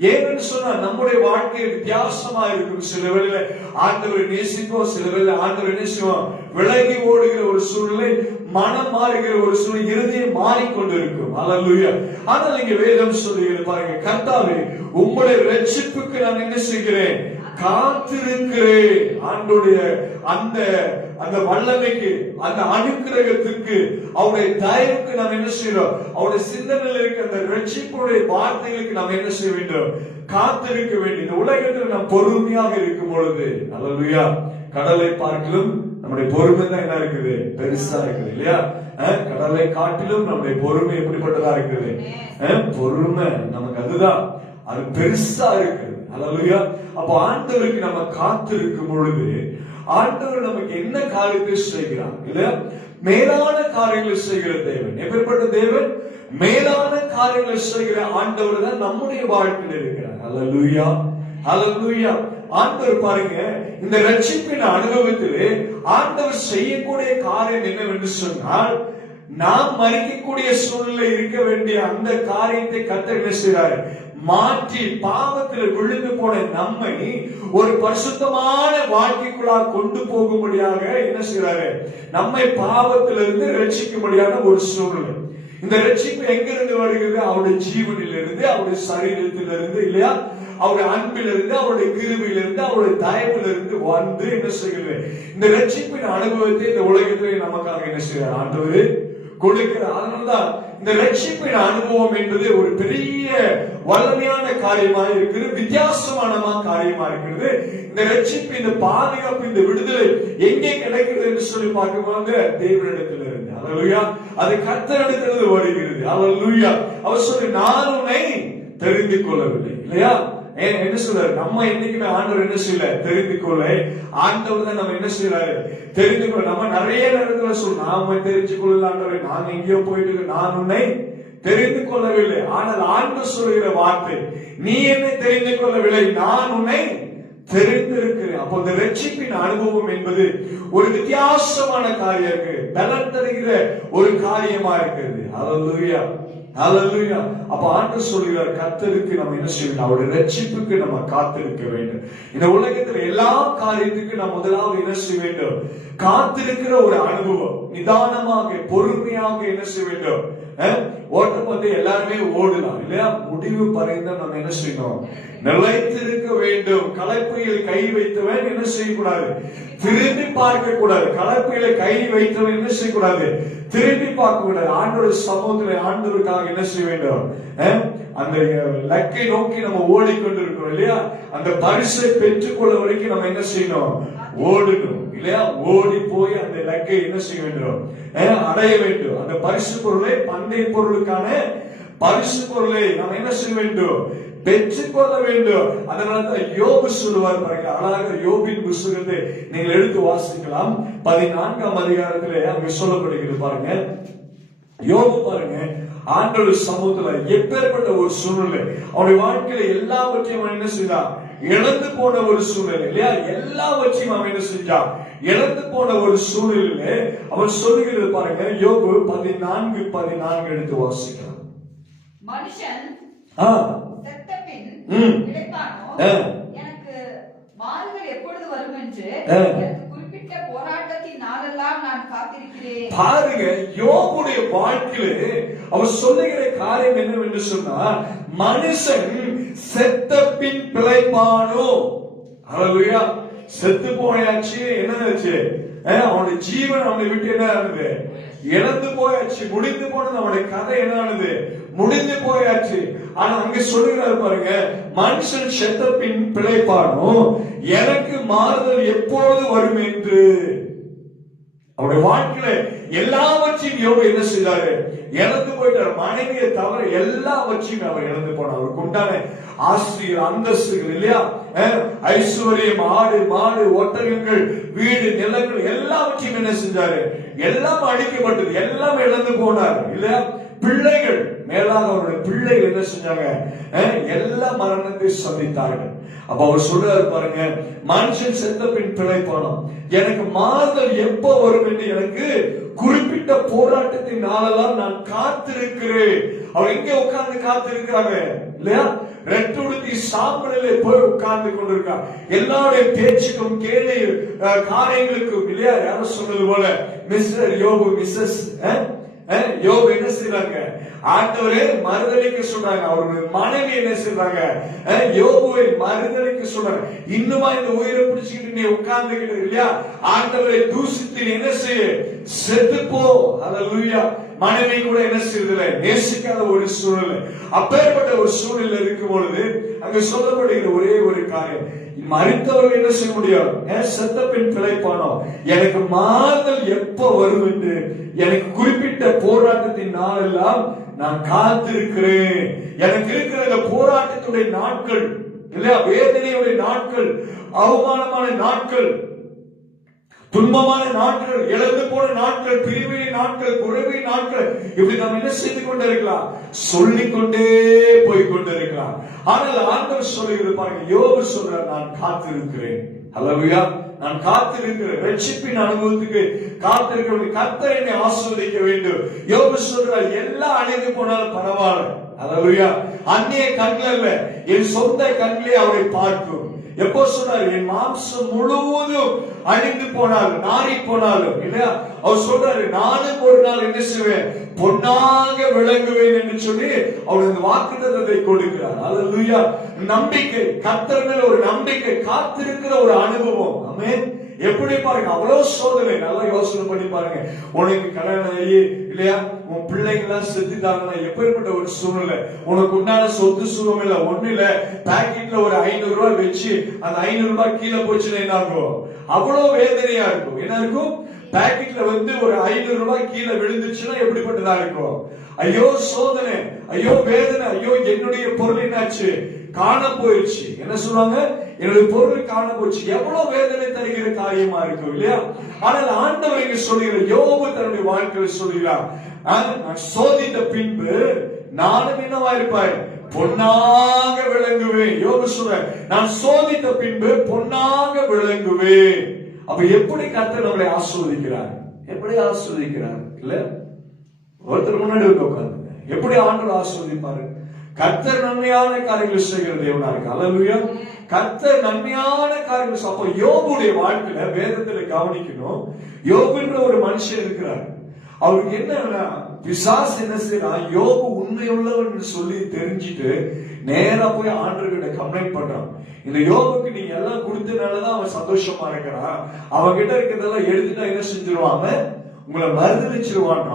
ஏன்னு சொன்னா நம்முடைய வாழ்க்கை வித்தியாசமா இருக்கும். சில வேளையில ஆண்டவரை நேசிப்போம், சில வேளையில ஆண்டவரை நேசிப்போம், விலகி ஓடுகிற ஒரு சூழ்நிலை, மனம் மாறுகிற ஒரு சூழ்நிலை, இறுதியும் மாறிக்கொண்டிருக்கும். அல்லேலூயா. ஆனால் இங்க வேதம் சொல்லுகிறது பாருங்க, கர்த்தாவே உம்முடைய ரட்சிப்புக்கு நான் என்ன செய்கிறேன்? காத்திருக்கிறேன். ஆண்டோடைய அந்த வல்லமைக்கு, அந்த அனுக்கிரகத்துக்கு, அவருடைய தயவுக்கு நாம் என்ன செய்யறோம்? அவருடைய சிந்தனையில் இருக்க அந்த ரட்சிப்புடைய வார்த்தைகளுக்கு நாம் என்ன செய்ய வேண்டும்? காத்திருக்க வேண்டும். இந்த உலகத்தில் நாம் பொறுமையாக இருக்கும் பொழுது, அல்லேலூயா, கடலை பார்க்கலும் நம்முடைய பொறுமை தான் என்ன இருக்குது? பெருசா இருக்குது இல்லையா. கடலை காட்டிலும் நம்முடைய பொறுமை எப்படிப்பட்டதா இருக்குது? பொறுமை நமக்கு அதுதான், அது பெருசா இருக்குது. அல்லேலூயா. அப்ப ஆண்டவருக்கு நம்ம காத்திருக்கும் பொழுது ஆண்டவர் நமக்கு என்ன காரியத்தை செய்கிறார் இல்லையா? மேலான காரியங்களை செய்கிற தேவன். எப்பேற்பட்ட தேவன்? மேலான காரியங்களை செய்கிற ஆண்டவர் தான் நம்முடைய வாழ்க்கையில் இருக்கிறார். ஹல்லேலூயா, ஹல்லேலூயா. ஆண்டவர் பாருங்க, இந்த ரட்சிப்பின் அனுபவத்திலே ஆண்டவர் செய்யக்கூடிய காரியம் என்னவென்று சொன்னால், நாம் மறிக்கக்கூடிய சூழ்நிலை இருக்க வேண்டிய அந்த காரியத்தை கர்த்தர் என்ன செய்றாரு? மாற்றி பாவத்தில் விழுந்து போன நம்மை ஒரு பரிசுத்தமான வாழ்க்கைக்குள்ளாக கொண்டு போகும்படியாக என்ன செய்றாரு? நம்மை பாவத்திலிருந்து ரட்சிக்கும்படியான ஒரு சூழ்நிலை. இந்த ரட்சிப்பு எங்கிருந்து வருகிறது? அவருடைய ஜீவனிலிருந்து, அவருடைய சரீரத்திலிருந்து, இல்லையா? அவருடைய அன்பிலிருந்து, அவருடைய கிருபையிலிருந்து, அவருடைய தயவிலிருந்து வந்து என்ன செய்கிறது? இந்த ரட்சிப்பின் அனுபவத்தை இந்த உலகத்திலே நமக்காக என்ன செய்கிறார்? ஆண்டவர் கொடுக்கிறார். அதனால்தான் இந்த ரட்சிப்பின் அனுபவம் என்பது ஒரு பெரிய வல்லமையான காரியமா இருக்கிறது, வித்தியாசமான காரியமா இருக்கிறது. இந்த ரட்சிப்பு, இந்த பாதுகாப்பு, இந்த விடுதலை எங்கே கிடைக்கிறது என்று சொல்லி பார்க்கும்போது தேவனிடத்தில் இருந்து. அல்லேலூயா. அது கர்த்தரிடத்திலிருந்து வருகிறது. அல்லேலூயா. அவர் சொல்லி, நான் உன்னை தெரிந்து கொள்ளவில்லை, இல்லையா? என்ன சொல்றாரு? நம்ம என்னைக்குமே ஆண்டவர் என்ன செய்யல? தெரிந்து கொள்ள. ஆண்டவர் தான் நம்ம என்ன செய்யறாரு? தெரிந்து கொள்ள. நம்ம நிறைய நேரத்துல சொல்ல, நாம தெரிஞ்சு கொள்ளல ஆண்டவரே, நாங்க எங்கேயோ போயிட்டு, நான் உன்னை தெரிந்து கொள்ளவில்லை. ஆனால் ஆண்டவர் சொல்லுகிற வார்த்தை, நீ என்னை தெரிந்து கொள்ளவில்லை, நான் உன்னை தெரிந்திருக்கிறேன். அப்போ இந்த ரட்சிப்பின் அனுபவம் என்பது ஒரு வித்தியாசமான காரியம் இருக்கு, பலன் தருகிற ஒரு காரியமா இருக்கிறது. அல்லேலூயா, அல்லேலூயா. அப்ப ஆண்டவர் சொல்கிறார், கர்த்தருக்கு நம்ம என்ன செய்யணும்? அவருடைய ரட்சிப்புக்கு நம்ம காத்திருக்க வேண்டும். இந்த உலகத்தில் எல்லா காரியத்துக்கும் நம்ம முதலாவது என்ன செய்ய வேண்டும்? காத்திருக்கிற ஒரு அனுபவம். நிதானமாக, பொறுமையாக என்ன செய்ய வேண்டும்? ஓட்டம் வந்து எல்லாருமே ஓடலாம், இல்லையா? முடிவு பறைந்த நம்ம என்ன செய்யணும்? நிலைத்திருக்க வேண்டும். கலப்பையில் கை வைத்தவன் என்ன செய்யக்கூடாது? திரும்பி பார்க்க கூடாது. கலப்பையில கை வைத்தவன் என்ன செய்யக்கூடாது? திரும்பி பார்க்க கூடாது. ஆண்டவர் சமூகத்தில் ஆண்டவருக்காக என்ன செய்ய வேண்டும்? அந்த லக்கை நோக்கி நம்ம ஓடிக்கொண்டிருக்கிறோம், இல்லையா? அந்த பரிசை பெற்றுக்கொள்ள வரைக்கும் நம்ம என்ன செய்யணும்? ஓடணும், இல்லையா? ஓடி போய் அந்த லக்கை என்ன செய்ய வேண்டும்? அடைய வேண்டும். அந்த பரிசு பொருளை, பந்தய பொருளுக்கான பரிசு பொருளை நம்ம என்ன செய்ய வேண்டும்? பெற்றுக்கொள்ள வேண்டும். அதனாலதான் யோபு சொல்லுவார் பாருங்க, அழகாக யோபின் புத்தகத்தை நீங்கள் எடுத்து வாசிக்கலாம். 14ஆம் அதிகாரத்திலே அங்க சொல்லப்படுகிறது பாருங்க. யோபு பாருங்க, ஆண்டவர் சமூகத்துல எப்பேற்பட்ட ஒரு சூழ்நிலை, அவருடைய வாழ்க்கையில எல்லாவற்றையும் அவன் என்ன செய்தான்? இழந்து போன ஒரு சூழ்நிலை, இல்லையா? எல்லாவற்றையும் அவன் என்ன செஞ்சான்? இழந்து போன ஒரு சூழ்நிலையில அவன் சொல்லுகிறது பாருங்க. யோபு 14:14 எடுத்து வாசிக்கலாம். மனுஷன் செத்த பின் கிடைப்பானோ? எனக்கு மாறுதல் எப்பொழுது வரும் என்று எனக்கு குறிப்பிட்ட போராட்டத்தின் நாளெல்லாம் நான் காத்திருக்கிறேன். பாருங்க, யோபுடைய வாழ்க்கையிலே அவர் சொல்லுகிற காரியம் என்னவென்று சொன்னால், மனுஷன் செத்த பின் பிழைப்பானோ? அல்லேலூயா. செத்து போயாச்சு, என்ன ஆச்சு? அவனுடைய ஜீவன் அவனை விட்டு என்ன ஆனது? இழந்து போயாச்சு, முடிந்து போனது. அவனுடைய கதை என்ன ஆனது? முடிந்து போயாச்சு. ஆனா அங்க சொல்லுகிறாரு பாருங்க, மனுஷன் செத்த பின் பிழைப்பானோ? எனக்கு மாறுதல் எப்பொழுது வரும் என்று. அவருடைய வாழ்க்கையில எல்லாவற்றையும் யோபு என்ன செய்தாரு? இழந்து போயிட்டார். மனைவியை தவிர எல்லாவற்றையும் அவர் இழந்து போனார். அவருக்கு உண்டான ஆசிரியர் அந்தஸ்துகள், இல்லையா? ஐஸ்வர்யம், ஆடு மாடு ஒட்டகங்கள், வீடு நிலங்கள் எல்லாவற்றையும் என்ன செஞ்சாரு? எல்லாம் அழிக்கப்பட்டது, எல்லாம் இழந்து போனார், இல்லையா? பிள்ளைகள் மேலாக அவருடைய பிள்ளைகள் என்ன செஞ்சாங்க? எல்லா மரணத்தை சந்தித்தார்கள். அப்ப அவர் சொல்றாரு பாருங்க, மனுஷன் செத்த பின் பிழைப்பானோ? எனக்கு மாறுதல் எப்ப வரும் என்று எனக்கு குறிப்பிட்ட போராட்டத்தின் நாளெல்லாம் நான் காத்திருக்கிறேன். அவர் எங்க உட்கார்ந்து காத்திருக்கிறாங்க, இல்லையா? ரெட்டுடுத்தி சாம்பலிலே போய் உட்கார்ந்து கொண்டிருக்கார். எல்லாருடைய பேச்சுக்கும் கேள்வி காரியங்களுக்கும், இல்லையா? யாரும் சொன்னது போல மிஸ்டர் யோபு, மிஸ்ஸஸ் யோபு என்ன செய்றாங்க? ஆண்டவரே மறுதலிக்க சொல்றாங்க. அவருடைய மனைவி என்ன செய்றாங்க? யோபுவை மறுதலிக்க சொல்றாங்க. இன்னுமா இந்த உயிரை பிடிச்சுக்கிட்டு நீ உட்கார்ந்துக்கிட்டு, இல்லையா? ஆண்டவரை தூசித்து என்ன செய்ய? செத்து போ. அல்லேலூயா. மனைவி கூட என்ன செய்யறதில்லை? நேசிக்காத ஒரு சூழ்நிலை. அப்பேற்பட்ட ஒரு சூழ்நிலை இருக்கும் பொழுது அங்க சொல்லப்படுகிற ஒரே ஒரு காரியம், மரித்தவர்கள் என்ன செய்ய முடியும்? செத்த பின் பிழைப்பானோ? எனக்கு மாறுதல் எப்ப வரும் என்று எனக்கு குறிப்பிட்ட போராட்டத்தின் நாளெல்லாம் நான் காத்திருக்கிறேன். எனக்கு இருக்கிற இந்த போராட்டத்துடைய நாட்கள், இல்லையா? வேதனையுடைய நாட்கள், அவமானமான நாட்கள், துன்பமான நாட்கள், இழந்து போன நாட்கள், பிரிவினை நாட்கள், குறைவை நாட்கள், இப்படி நாம் என்ன செய்து கொண்டிருக்கலாம்? சொல்லிக் கொண்டே போய் கொண்டிருக்கலாம். ஆனால் ஆண்டவர் சொல்லுகிறது பாருங்க, யோபு சொல்றார், நான் காத்திருக்கிறேன். அல்லேலூயா. நான் காத்திருக்கிறேன், ரட்சிப்பின் அனுபவத்துக்கு காத்திருக்கிறேன். கர்த்தர் என்னை ஆசீர்வதிக்க வேண்டும். யோபு சொல்றார், எல்லாம் அழிந்து போனாலும் பரவாயில்ல. அல்லேலூயா. அந்நிய கண்கள் அல்ல, என் சொந்த கண்களே அவரை பார்க்கும். எப்போ சொன்னார்? என் மாம்சம் முழுவதும் அழிந்து போனாலும், நாரி போனாலும், இல்லையா? அவர் சொல்றாரு, நானும் ஒரு நாள் என்ன செய்வேன்? பொன்னாக விளங்குவேன் என்று சொல்லி அவர் இந்த வாக்குத்தத்தத்தை கொடுக்கிறார். அல்லேலூயா. நம்பிக்கை, கர்த்தர் மேல் ஒரு நம்பிக்கை, காத்திருக்கிற ஒரு அனுபவம். ஆமென். எப்படி பாருங்க, அவ்வளவு சோதனை. நல்லா யோசனை பண்ணி பாருங்க. உனக்கு கல்யாணம் ஆகி, இல்லையா, உன் பிள்ளைங்கெல்லாம் செத்துட்டாங்கன்னா எப்பேற்பட்ட ஒரு சூழ்நிலை. உனக்கு உண்டான சொத்து சுகம் இல்ல, ஒண்ணு இல்ல. பாக்கெட்ல ஒரு 500 ரூபாய் வச்சு அந்த 500 ரூபாய் கீழே போச்சுன்னா என்ன ஆகும்? அவ்வளவு வேதனையா இருக்கும். என்ன இருக்கும்? பாக்கெட்ல ஒரு 500 ரூபாய் கீழே விழுந்துச்சுன்னா எப்படிப்பட்டதா இருக்கும்? ஐயோ சோதனை, ஐயோ வேதனை, ஐயோ என்னுடைய பொருள் என்னாச்சு? காண போயிடுச்சு. என்ன சொல்றாங்க? என்னுடைய பொருள் காண போச்சு. எவ்வளவு வேதனை தருகிற காரியமா இருக்கும், இல்லையா? ஆனால் ஆண்டவர் இங்க சொல்லுகிற, யோபு தன்னுடைய வாழ்க்கையில் சொல்லுகிறார், நான் சோதித்த பின்பு நானும் என்னவா இருப்பாய்? பொன்னாக விளங்குவேன். யோபு சொல்ற, நான் சோதித்த பின்பு பொன்னாக விளங்குவேன். அப்ப எப்படி கர்த்தர் நம்மளை ஆசீர்வதிக்கிறார்? எப்படி ஆசீர்வதிக்கிறார்? இல்ல, ஒருத்தர் முன்னாடி உட்கார்ந்து எப்படி ஆண்டவர் ஆசீர்வதிப்பாரு? கர்த்தர் நன்மையான காரியங்களை செய்கிற தேவனா இருக்கு. அல்லேலூயா. கர்த்தர் நன்மையான காரியங்கள். அப்போ யோபுடைய வாழ்க்கையில வேதத்துல கவனிக்கணும். யோபுன்ற ஒரு மனுஷன் இருக்கிறார். அவருக்கு என்னன்னா, பிசாசு என்ன செய்யறான்? யோபு உண்மையுள்ளவன் சொல்லி தெரிஞ்சுட்டு நேரா போய் ஆண்டவர்கிட்ட கம்ப்ளைண்ட் பண்றான். இந்த யோபுக்கு நீங்க எல்லாம் கொடுத்தனாலதான் அவன் சந்தோஷமா இருக்கிறான். அவன் கிட்ட இருக்கிறதெல்லாம் எடுத்துட்டா என்ன செஞ்சிருவாங்க? உங்களை மறுதளிச்சிருவான்.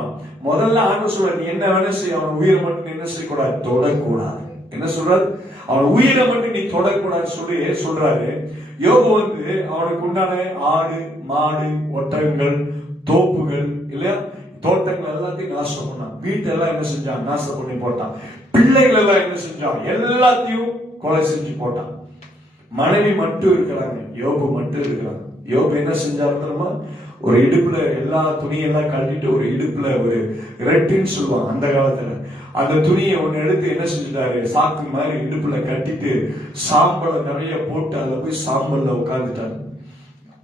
முதல்ல ஆண்டவர் சொல்ற, நீ என்ன வேணா செய்ய, அவன் உயிரை மட்டும் என்ன செய்யக்கூடாது? தொடக்கூடாது. என்ன சொல்றாரு? அவன் உயிரை மட்டும் நீ தொடக்கூடாது சொல்லி சொல்றாரு. யோபு அவனுக்கு உண்டான ஆடு, மாடு, ஒட்டகங்கள், தோப்புகள், இல்லையா, தோட்டங்கள் எல்லாத்தையும் நாசம் பண்ணான். வீட்டெல்லாம் என்ன செஞ்சான்? நாசம் பண்ணி போட்டான். பிள்ளைகள் எல்லாம் என்ன செஞ்சான்? எல்லாத்தையும் கொலை செஞ்சு போட்டான். மனைவி மட்டும் இருக்கிறாங்க, யோபு மட்டும் இருக்கிறாங்க. யோபு என்ன செஞ்சாரு தெரியுமா? ஒரு இடுப்புல எல்லா துணியெல்லாம் கட்டிட்டு, ஒரு இடுப்புல ஒரு ரெட்டின்னு சொல்லுவாங்க அந்த காலத்துல, அந்த துணியை ஒண்ணு எடுத்து என்ன செஞ்சுட்டாரு? சாக்கு மாதிரி இடுப்புல கட்டிட்டு சாம்பலை நிறைய போட்டு அதுல போய் சாம்பல்ல உட்கார்ந்துட்டாரு.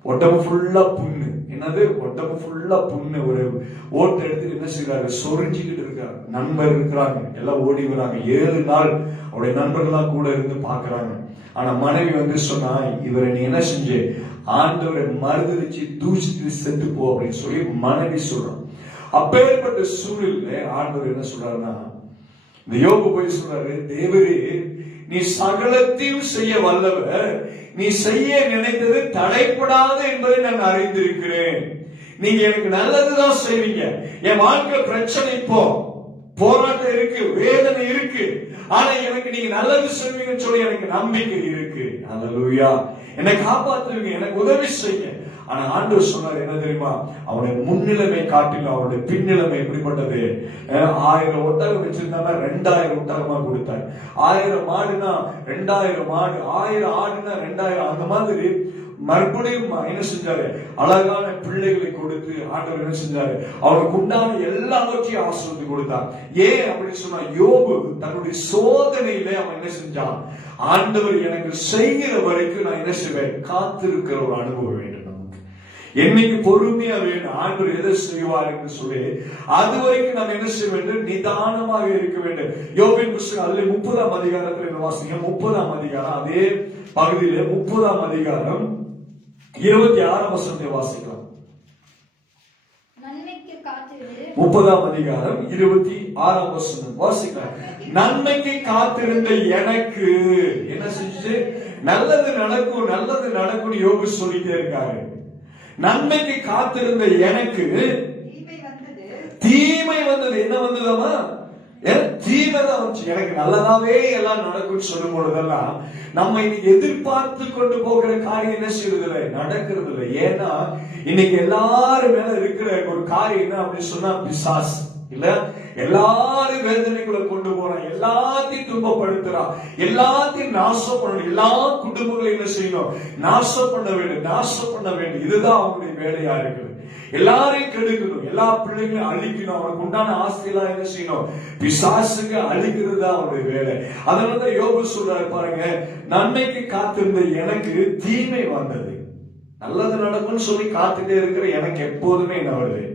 உடம்பு ஃபுல்லா புண்ணு. என்னது? உடம்பு ஃபுல்லா புண்ணு. ஒரு ஓட்டை எடுத்துட்டு என்ன செய்யறாரு? சொரிஞ்சுக்கிட்டு இருக்காரு. நண்பர் இருக்கிறாங்க, எல்லாம் ஓடி வராங்க. 7 நாள் அவருடைய நண்பர்கள்லாம் கூட இருந்து பாக்குறாங்க. ஆனா மனைவி சொன்னா, இவரை நீ என்ன செஞ்சு? ஆண்டவரை மறுதலிச்சு தூசித்து செத்து போ அப்படின்னு சொல்லி மனைவி சொல்றான். அப்பேற்பட்ட சூழலில் ஆண்டவர் என்ன சொல்றாருன்னா, இந்த யோபு போய் சொல்றாரு, தேவரே நீ சகலத்தையும் செய்ய வல்லவர், நீ செய்ய நினைத்தது தடைப்படாது என்பதை நான் அறிந்திருக்கிறேன். நீங்க எனக்கு நல்லதுதான் செய்வீங்க. என் வாழ்க்கை பிரச்சனை, இப்போ போராட்டம் இருக்கு, வேதனை இருக்கு, ஆனா எனக்கு நீங்க நல்லது செய்வீங்கன்னு சொல்லி எனக்கு நம்பிக்கை இருக்கு. அல்லேலூயா. என்னை காப்பாத்துவீங்க, எனக்கு உதவி செய்யுங்க. ஆனா ஆண்டவர் சொன்னார் என்ன தெரியுமா? அவனுடைய முன்னிலைமை காட்டிலும் அவனுடைய பின்னிலைமை எப்படிப்பட்டது? 1000 ஒட்டகம் வச்சிருந்தாங்கன்னா 2000 ஒட்டகமா கொடுத்தார். 1000 மாடுனா 2000 மாடு, 1000 ஆடுனா 2000. அந்த மாதிரி மறுபடியும் என்ன செஞ்சாரு? அழகான பிள்ளைகளை கொடுத்து ஆண்டவர் என்ன செஞ்சாரு? அவனுக்கு உண்டான எல்லாவற்றையும் ஆசீர்வாதம் கொடுத்தார். ஏன் அப்படின்னு சொன்னா, யோபு தன்னுடைய சோதனையில அவன் என்ன செஞ்சான்? ஆண்டவர் எனக்கு செய்கிற வரைக்கும் நான் என்ன செய்வேன்? காத்திருக்கிற ஒரு அனுபவம் வேண்டும். என்னைக்கு பொறுமையா வேணும், ஆண்டவர் எதை செய்வார் என்று சொல்லி அது வரைக்கும் நாம் என்ன செய்ய வேண்டும்? நிதானமாக இருக்க வேண்டும். யோபின் புத்தகம் அதுல 30ஆம் அதிகாரத்தில் வாசிங்க. 30ஆம் அதிகாரம், அதே பகுதியில 30ஆம் அதிகாரம் 26ஆம் வசனத்தை வாசிக்கலாம். 30ஆம் அதிகாரம் 26ஆம் வசனம் வாசிக்கலாம். நன்மைக்கு காத்திருந்த எனக்கு என்ன செஞ்சு? நல்லது நடக்கும், நல்லது நடக்கும் யோபு சொல்லிட்டே இருக்காரு. நன்மைக்கு காத்திருந்த எனக்கு தீமை வந்தது. என்ன வந்ததாமா? தீமை தான் வந்துச்சு. எனக்கு நல்லதாவே எல்லாம் நடக்கும் சொல்லும் பொழுதெல்லாம் நம்ம இன்னைக்கு எதிர்பார்த்து கொண்டு போகிற காரியம் என்ன செய்யறது இல்லை, நடக்கிறது இல்லை. ஏன்னா இன்னைக்கு எல்லாரும் மேல இருக்கிற ஒரு காரியம் என்ன அப்படின்னு சொன்னா, பிசாசு. இல்ல எல்லாரும் வேதனைகளை கொண்டு போறான், எல்லாத்தையும் துன்பப்படுத்துறான், எல்லாத்தையும் நாசம் பண்ணணும், எல்லா குடும்பங்களையும் என்ன செய்யணும், நாசம் பண்ண வேண்டும், நாசம் பண்ண வேண்டும். இதுதான் அவங்களுடைய வேலையா இருக்குது. எல்லாரையும் கெடுக்கணும், எல்லா பிள்ளைகளையும் அழிக்கணும், அவனுக்கு உண்டான ஆசையெல்லாம் என்ன செய்யணும், பிசாசுங்க அழிக்கிறது தான் அவனுடைய வேலை. அதனாலதான் யோபு சொல்றாரு பாருங்க, நன்மைக்கு காத்திருந்த எனக்கு தீமை வந்தது. நல்லது நடக்கும்னு சொல்லி காத்துட்டே இருக்கிற எனக்கு எப்போதுமே என்ன வருது,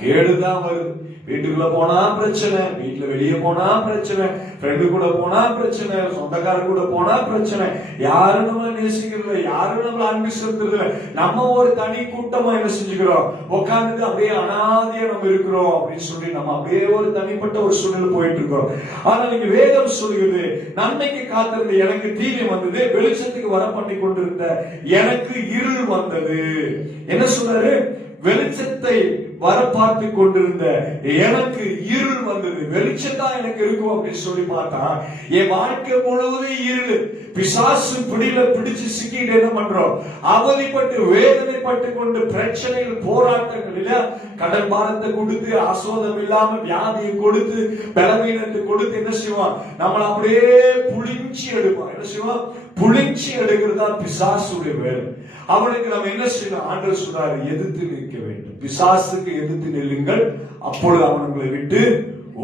கேடுதான் வருது. வீட்டுக்குள்ள போனா பிரச்சனை, வீட்டுல வெளியே போனா பிரச்சனை, ஃப்ரெண்டு கூட போனா பிரச்சனை, சொந்தக்காரர் கூட போனா பிரச்சனை. யாரும் நம்மள நேசிக்கிறது, யாரும் நம்மள அன்பு செலுத்துறது, நம்ம ஒரு தனி கூட்டமா என்ன செஞ்சுக்கிறோம், உட்கார்ந்து அப்படியே அனாதையா நம்ம இருக்கிறோம் அப்படின்னு சொல்லி நம்ம அப்படியே ஒரு தனிப்பட்ட ஒரு சூழ்நிலை போயிட்டு இருக்கோம். ஆனா நீங்க வேதம் சொல்லுகிறது, நன்மைக்கு காத்திருந்த எனக்கு தீமை வந்தது, வெளிச்சத்துக்கு வர பண்ணி கொண்டிருந்த எனக்கு இருள் வந்தது. என்ன சொல்றாரு, வெளிச்சத்தை வர பார்த்து கொண்டிருந்த எனக்கு இருள் வந்தது. வெளிச்சம் தான் எனக்கு இருக்கும் அப்படின்னு சொல்லி பார்த்தா என் வாழ்க்கை முழுவதும் இருள். பிசாசு பிடியில பிடிச்சு சிக்கிட்டு என்ன பண்றோம், அவதிப்பட்டு வேதனைப்பட்டு கொண்டு பிரச்சனைகள், போராட்டங்கள் இல்ல, கடன் பாரத்தை கொடுத்து, அசோதம் இல்லாம வியாதியை கொடுத்து, பலவீனத்தை கொடுத்து என்ன செய்வான், நம்மள அப்படியே புளிஞ்சி எடுப்பான். என்ன செய்வான், புளிஞ்சி எடுக்கிறதா பிசாசுடைய வேலை. அவனுக்கு நம்ம என்ன செய்யணும், ஆண்டவர் சொல்றாரு, எதிர்த்து நிற்க வேண்டும். பிசாசுக்கு எதிர்த்து நில்லுங்கள், அப்பொழுது அவன் உங்களை விட்டு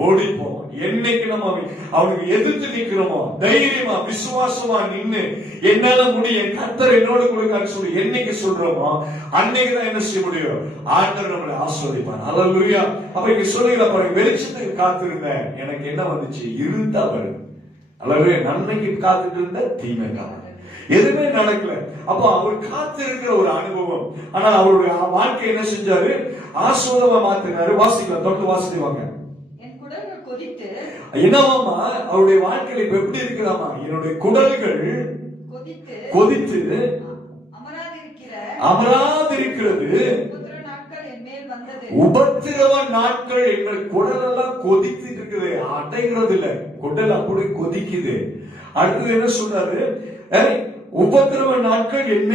ஓடி போவான். என்னைக்கு நம்ம அவனுக்கு எதிர்த்து நிக்கிறோமோ, தைரியமா விசுவாசமா நின்னு என்னால முடியும், கர்த்தர் என்னோடு கொடுக்காரு சொல்லி என்னைக்கு சொல்றோமோ அன்னைக்குதான் என்ன செய்ய முடியும், ஆண்டவர் நம்மளை ஆசீர்வதிப்பார். அல்லேலூயா. அப்ப இங்க சொல்லுகிற பாருங்க, வெளிச்சத்துக்கு காத்திருந்தேன் எனக்கு என்ன வந்துச்சு, இருட்டா வருது. அல்லவே நன்மைக்கு காத்துட்டு இருந்த தீமை தான், எதுவுமே நடக்கல. அப்ப அவர் காத்து இருக்கிற ஒரு அனுபவம். ஆனால் அவருடைய வாழ்க்கை என்ன செஞ்சாரு, ஆசீர்வாதமா மாத்தினாரு. வாசிக்கலாம், தொட்டு வாசிவாங்க. என் குடல்கள் கொதித்து, என்னவாமா அவருடைய வாழ்க்கையில இப்ப எப்படி இருக்கிறாமா, என்னுடைய குடல்கள் கொதித்து அமராதிருக்கிறது. உபத்திரவ நாட்கள் எங்கள் குடல் எல்லாம் கொதித்து இருக்குது, அடைகிறது இல்ல, குடல் அப்படி கொதிக்குது. அடுத்தது என்ன சொல்றாரு, உபத்திரவ நாட்கள் என்ன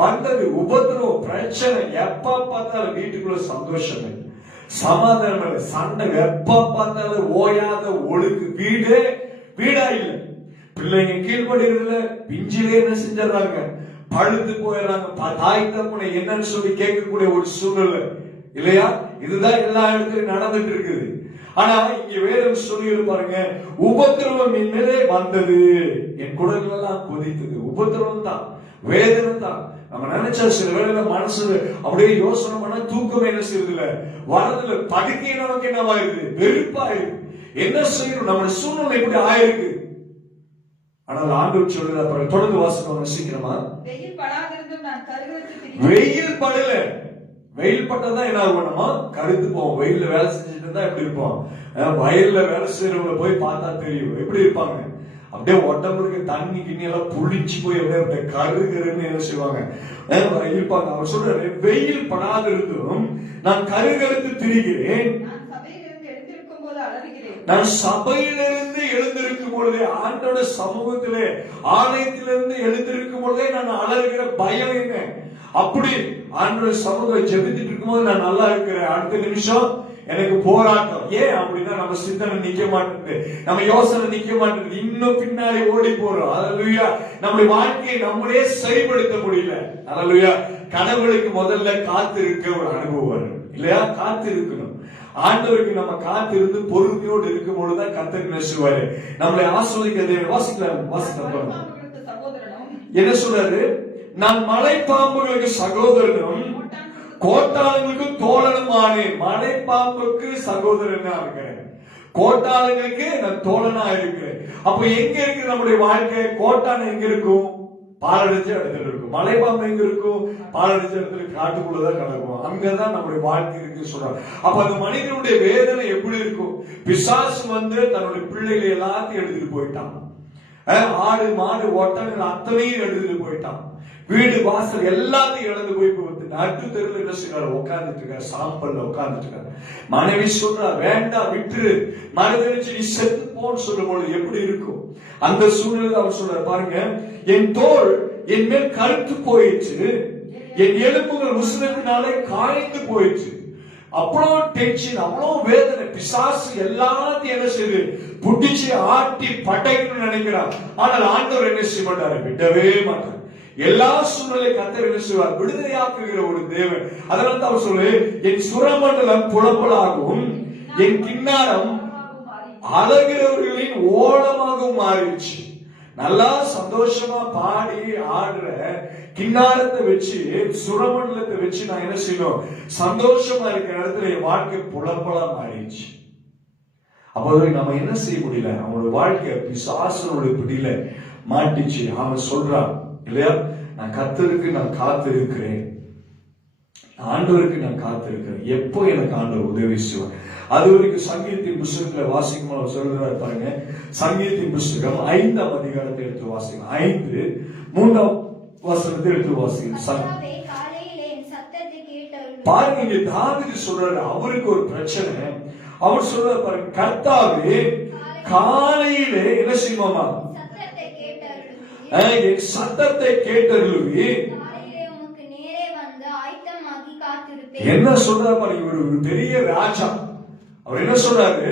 வந்தது. உபத்திரவம், பிரச்சனை, எப்ப பார்த்தாலும் வீட்டுக்குள்ள சந்தோஷம் இல்லை, சமாதானம் இல்லை, சண்டை, எப்ப பார்த்தாலும் ஓயாத ஒழுக்கு, வீடா இல்ல, பிள்ளைங்க கீழ்படுகிறதுல பிஞ்சிலே என்ன செஞ்சாங்க, பழுத்து போயிடுறாங்க. தாய் தகப்பனை என்னன்னு சொல்லி கேட்கக்கூடிய ஒரு சூழ்நிலை இல்லையா, இதுதான் எல்லா இடத்துலயும் நடந்துட்டு இருக்குது. ஆனா இங்க வேதம் சொல்லி பாருங்க, உபத்திரவம் என் மேலே வந்தது, என் குடல்கள் எல்லாம் கொதித்தது. உபத்திரவம் தான், வேதனை தான். நம்ம நினைச்சா சில வேளையில மனசு அப்படியே யோசனை பண்ண தூக்கமே என்ன செய்யறது இல்ல, வரதுல, படுக்கை நமக்கு என்னவாயிருது, வெறுப்பாயிருது. என்ன செய்யணும், நம்ம சூழ்நிலை இப்படி ஆயிருக்கு. ஆனால் ஆண்டவர் சொல்லுறாரு, தொடர்ந்து வாசகம் சீக்கிரமா. வெயில் படாதிருந்தும் நான் கருகறுத்து, வெயில் படல, வெயில் பட்டதான் என்ன பண்ணுமா, கருத்து போவோம். வெயில்ல வேலை செஞ்சுட்டு இருந்தா எப்படி இருப்போம், வயல்ல வேலை செய்யறவங்களை போய் பார்த்தா தெரியும் எப்படி இருப்பாங்க, அப்படியே உடம்புக்கு தண்ணி கிண்ணி எல்லாம் புளிச்சு போய் அப்படியே கருகருன்னு என்ன செய்வாங்க இருப்பாங்க. அவர் சொல்றாரு, வெயில் படாதிருந்தும் நான் கருகருத்து திரிகிறேன், நான் சபையிலிருந்து எழுந்திருக்கும் பொழுதே, ஆண்டோட சமூகத்திலே ஆலயத்திலிருந்து எழுந்திருக்கும் பொழுதே நான் அலறுகிற பயம் என்ன, அப்படி ஆண்டோட சமூகம் ஜெபித்துட்டு இருக்கும்போது நான் நல்லா இருக்கிறேன், அடுத்த நிமிஷம் எனக்கு போராட்டம். ஏன் அப்படின்னா நம்ம சிந்தனை நிக்க மாட்டேங்குது, நம்ம யோசனை நிக்க மாட்டேங்குது, இன்னும் பின்னாடி ஓடி போறோம். அல்லேலூயா. நம்முடைய வாழ்க்கையை நம்மளே செயல்படுத்த முடியல. அல்லேலூயா. கடவுளுக்கு முதல்ல காத்து இருக்க ஒரு அனுபவம் வரும் இல்லையா, காத்து இருக்கணும். ஆண்டவருக்கு நம்ம காத்து இருந்து பொறுமையோடு இருக்கும் பொழுதுதான் கர்த்தர் நசுவாரு நம்மளை ஆஸ்வதிக்க. வாசிக்கலாம். என்ன சொல்றாரு, நான் மலைப்பாம்புகளுக்கு சகோதரனும் கோட்டாளர்களுக்கு தோழனும் ஆனேன். மலைப்பாம்புக்கு சகோதரனா இருக்கிறேன், கோட்டாளர்களுக்கு நான் தோழனா இருக்கிறேன். அப்ப எங்க இருக்கு நம்முடைய வாழ்க்கை, கோட்டான எங்க இருக்கும், பாலடைச்ச இடத்துல இருக்கும். மலைப்பாம்பு எங்க இருக்கும், பாலடைச்ச இடத்துல காட்டுக்குள்ளதான் கிடக்கும், அங்கதான் நம்முடைய வாழ்க்கை இருக்கு சொல்றாங்க. அப்ப அந்த மனிதனுடைய வேதனை எப்படி இருக்கும், பிசாசு வந்து தன்னுடைய பிள்ளைகளை எல்லாத்தையும் எடுத்துட்டு போயிட்டான், ஆடு மாடு ஒட்டங்கள் அத்தனையும் எடுத்துட்டு போயிட்டான், வீடு வாசல் எல்லாத்தையும் இழந்து போய் நட்டு தெருவில் என்ன செய்யறாரு, உட்கார்ந்துட்டு இருக்காரு, சாம்பல்ல உட்கார்ந்துட்டு இருக்காரு. மனைவி சொல்றா, வேண்டாம் விட்டுரு, மறுதளிச்சு நீ செத்து போன்னு சொல்லும் பொழுது எப்படி இருக்கும். அந்த சூழ்நிலை அவர் சொல்றாரு பாருங்க, என் தோல் என் மேல் கருத்து போயிடுச்சு, என் எலும்புகள் உசுரத்தினாலே காய்ந்து போயிடுச்சு. அவ்வளவு டென்ஷன், அவ்வளவு வேதனை, பிசாசு எல்லாத்தையும் என்ன செய்து புடிச்சு ஆட்டி படைக்கணும்னு நினைக்கிறான். ஆனால் ஆண்டவர் என்ன செய்ய மாட்டாரு, விடவே மாட்டார். எல்லா சூழ்நிலை கர்த்தர் என்ன செய்வார், விடுதலையாக்குகிற ஒரு தேவன். அதனால தான் அவர் சொல்லு, என் சுரமண்டலம் புலப்பலாகவும் என் கிண்ணாரம் அழகிறவர்களின் ஓலமாகவும் மாறிடுச்சு. நல்லா சந்தோஷமா பாடி ஆடுற கிண்ணாரத்தை வச்சு, சுரமண்டலத்தை வச்சு நான் என்ன செய்யணும், சந்தோஷமா இருக்கிற இடத்துல என் வாழ்க்கை புலப்பலா மாறிடுச்சு. அப்போது நம்ம என்ன செய்ய முடியல, அவனோட வாழ்க்கை பிசாசனுடைய பிடியில மாட்டிச்சு. அவன் சொல்றான் இல்லையா, நான் கர்த்தருக்கு நான் காத்து இருக்கிறேன், ஆண்டவருக்கு நான் காத்து இருக்கிறேன், எப்போ எனக்கு ஆண்டவர் உதவி செய்வார். அது வரைக்கும் சங்கீதத்தின் புஸ்தகத்துல வாசிக்கும் சொல்றாரு பாருங்க. சங்கீதத்தின் புஸ்தகம் 5ஆம் அதிகாரத்தை எடுத்து வாசிக்கும். 5:3 வசனத்தை எடுத்து வாசிக்கும். பாருங்க, இங்க தாவீது சொல்றாரு, அவருக்கு ஒரு பிரச்சனை. அவர் சொல்றாரு பாருங்க, கர்த்தாவே காலையிலே என்ன செய்வோமா, என் சத்தத்தை கேட்டருளுவி. என்ன சொல்றாரு பாருங்க, ஒரு பெரிய ராஜா. அவர் என்ன சொல்றாரு,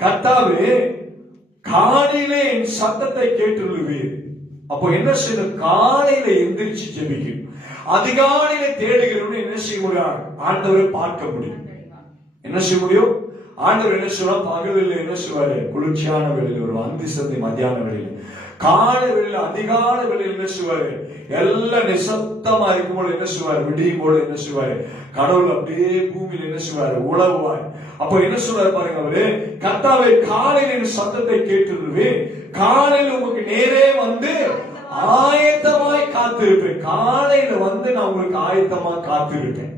கர்த்தாவே காலையிலே என் சத்தத்தை கேட்டுள்ளுவீர். அப்போ என்ன செய்ய, காலையில எந்திரிச்சு ஜெபிக்கும். அதிகாலையில தேடுகிறவன் என்ன செய்ய முடியும், ஆண்டவரை பார்க்க முடியும். என்ன செய்ய முடியும், ஆண்டவர் என்ன சொல்றாரு, பகலில் என்ன செய்வாரு, குளிர்ச்சியான வேளையில் ஒரு அந்தி சந்தி மத்தியான வேளையில், காலை வேளையில அதிகாலை வேளையில் என்ன செய்வாரு, எல்லாம் நிசப்தமா இருக்கும்போது என்ன செய்வாரு, விடியும் போது என்ன செய்வாரு, கடவுள் அப்படியே பூமியில என்ன செய்வாரு, உழவுவார். அப்ப என்ன சொல்றாரு பாருங்க, அவரு கர்த்தாவே காலையில் சத்தத்தை கேட்டுருவே, காலையில் உங்களுக்கு நேரே வந்து ஆயத்தமாய் காத்திருப்பேன். காலையில வந்து நான் உங்களுக்கு ஆயத்தமா காத்திருப்பேன்.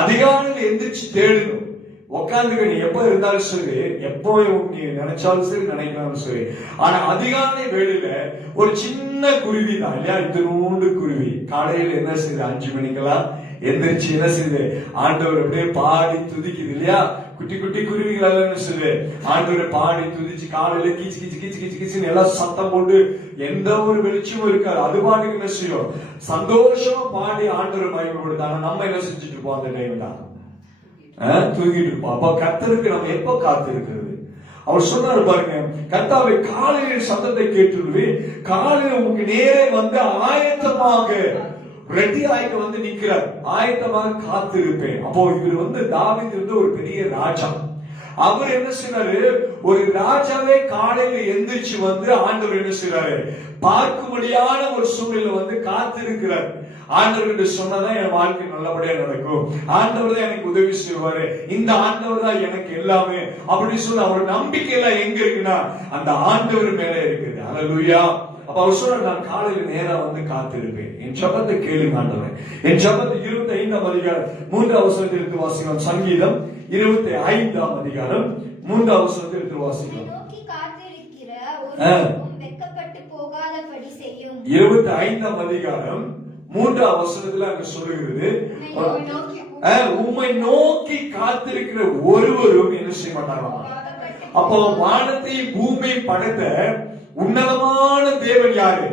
அதிகாலையில் எந்திரிச்சு தேடணும். உட்காந்துக்க நீ எப்ப இருந்தாலும் சரி, எப்போ நீ நினைச்சாலும் சரி, நினைக்கலாலும் சரி. ஆனா அதிகாலை வேளையில ஒரு சின்ன குருவி தான் இல்லையா, இத்தினூண்டு குருவி காலையில என்ன செய்யுது, 5 மணிக்கெல்லாம் எந்திரிச்சு என்ன செய்யுது, ஆண்டவர் அப்படியே பாடி துதிக்குது இல்லையா. குட்டி குட்டி குருவிகள் எல்லாம் என்ன செய்யுது, ஆண்டவரை பாடி துதிச்சு காலையில கீச்சு கீச்சு கீச்சு கீச்சு கீச்சுன்னு எல்லாம் சத்தம் போட்டு, எந்த ஒரு வெளிச்சமும் இருக்காது, அது பாட்டுக்கு என்ன செய்யும், சந்தோஷமா பாடி ஆண்டவரை மகிமைப்படுத்தாங்க. நம்ம என்ன செஞ்சுட்டு இருப்போம், அந்த டைம் தான் தூங்கிட்டு இருப்போம். அப்ப கர்த்தருக்கு நம்ம எப்ப காத்து இருக்கிறது. அவர் சொன்னாரு பாருங்க, கர்த்தாவை காலையில் சத்தத்தை கேட்டுருவே, காலையில் உங்களுக்கு நேரே வந்து ஆயத்தமாக ரெடி ஆயிட்டு வந்து நிக்கிறார், ஆயத்தமாக காத்திருப்பேன். அப்போ இவர் வந்து தாவீது வந்து ஒரு பெரிய ராஜா. அவர் என்ன செய்றாரு, ஒரு ராஜாவே காலையில எந்திரிச்சு வந்து ஆண்டவர் என்ன செய்றாரு, பார்க்கும்படியான ஒரு சூழ்நிலை வந்து காத்திருக்கிறார். ஆண்டவர்கிட்ட சொன்னதான் என் வாழ்க்கை நல்லபடியா நடக்கும், ஆண்டவர் தான் எனக்கு உதவி செய்வாரு, இந்த ஆண்டவர் தான் எனக்கு எல்லாமே அப்படின்னு சொல்லி அவர் நம்பிக்கை எல்லாம் எங்க இருக்குன்னா அந்த ஆண்டவர் மேல இருக்குது. அல்லேலூயா. அப்ப அவர் சொல்ற, நான் காலையில நேரா வந்து காத்திருப்பேன், என் ஜெபத்தை கேளுங்க ஆண்டவரே. என் ஜெபத்தை 25ஆம் அதிகாரம் 3ஆம் வசனத்தை எடுத்து வாசிக்கலாம். சங்கீதம் 25ஆம் அதிகாரம் 3ஆம் வசனத்தை எடுத்து வாசிக்கலாம். 25ஆம் அதிகாரம் 3ஆம் வசனத்துல அங்க சொல்லுகிறது, உம்மை நோக்கி காத்திருக்கிற ஒருவரும் என்ன செய்ய மாட்டாங்க. அப்போ வானத்தை பூமி படைத்த உன்னதமான தேவன் யாரு,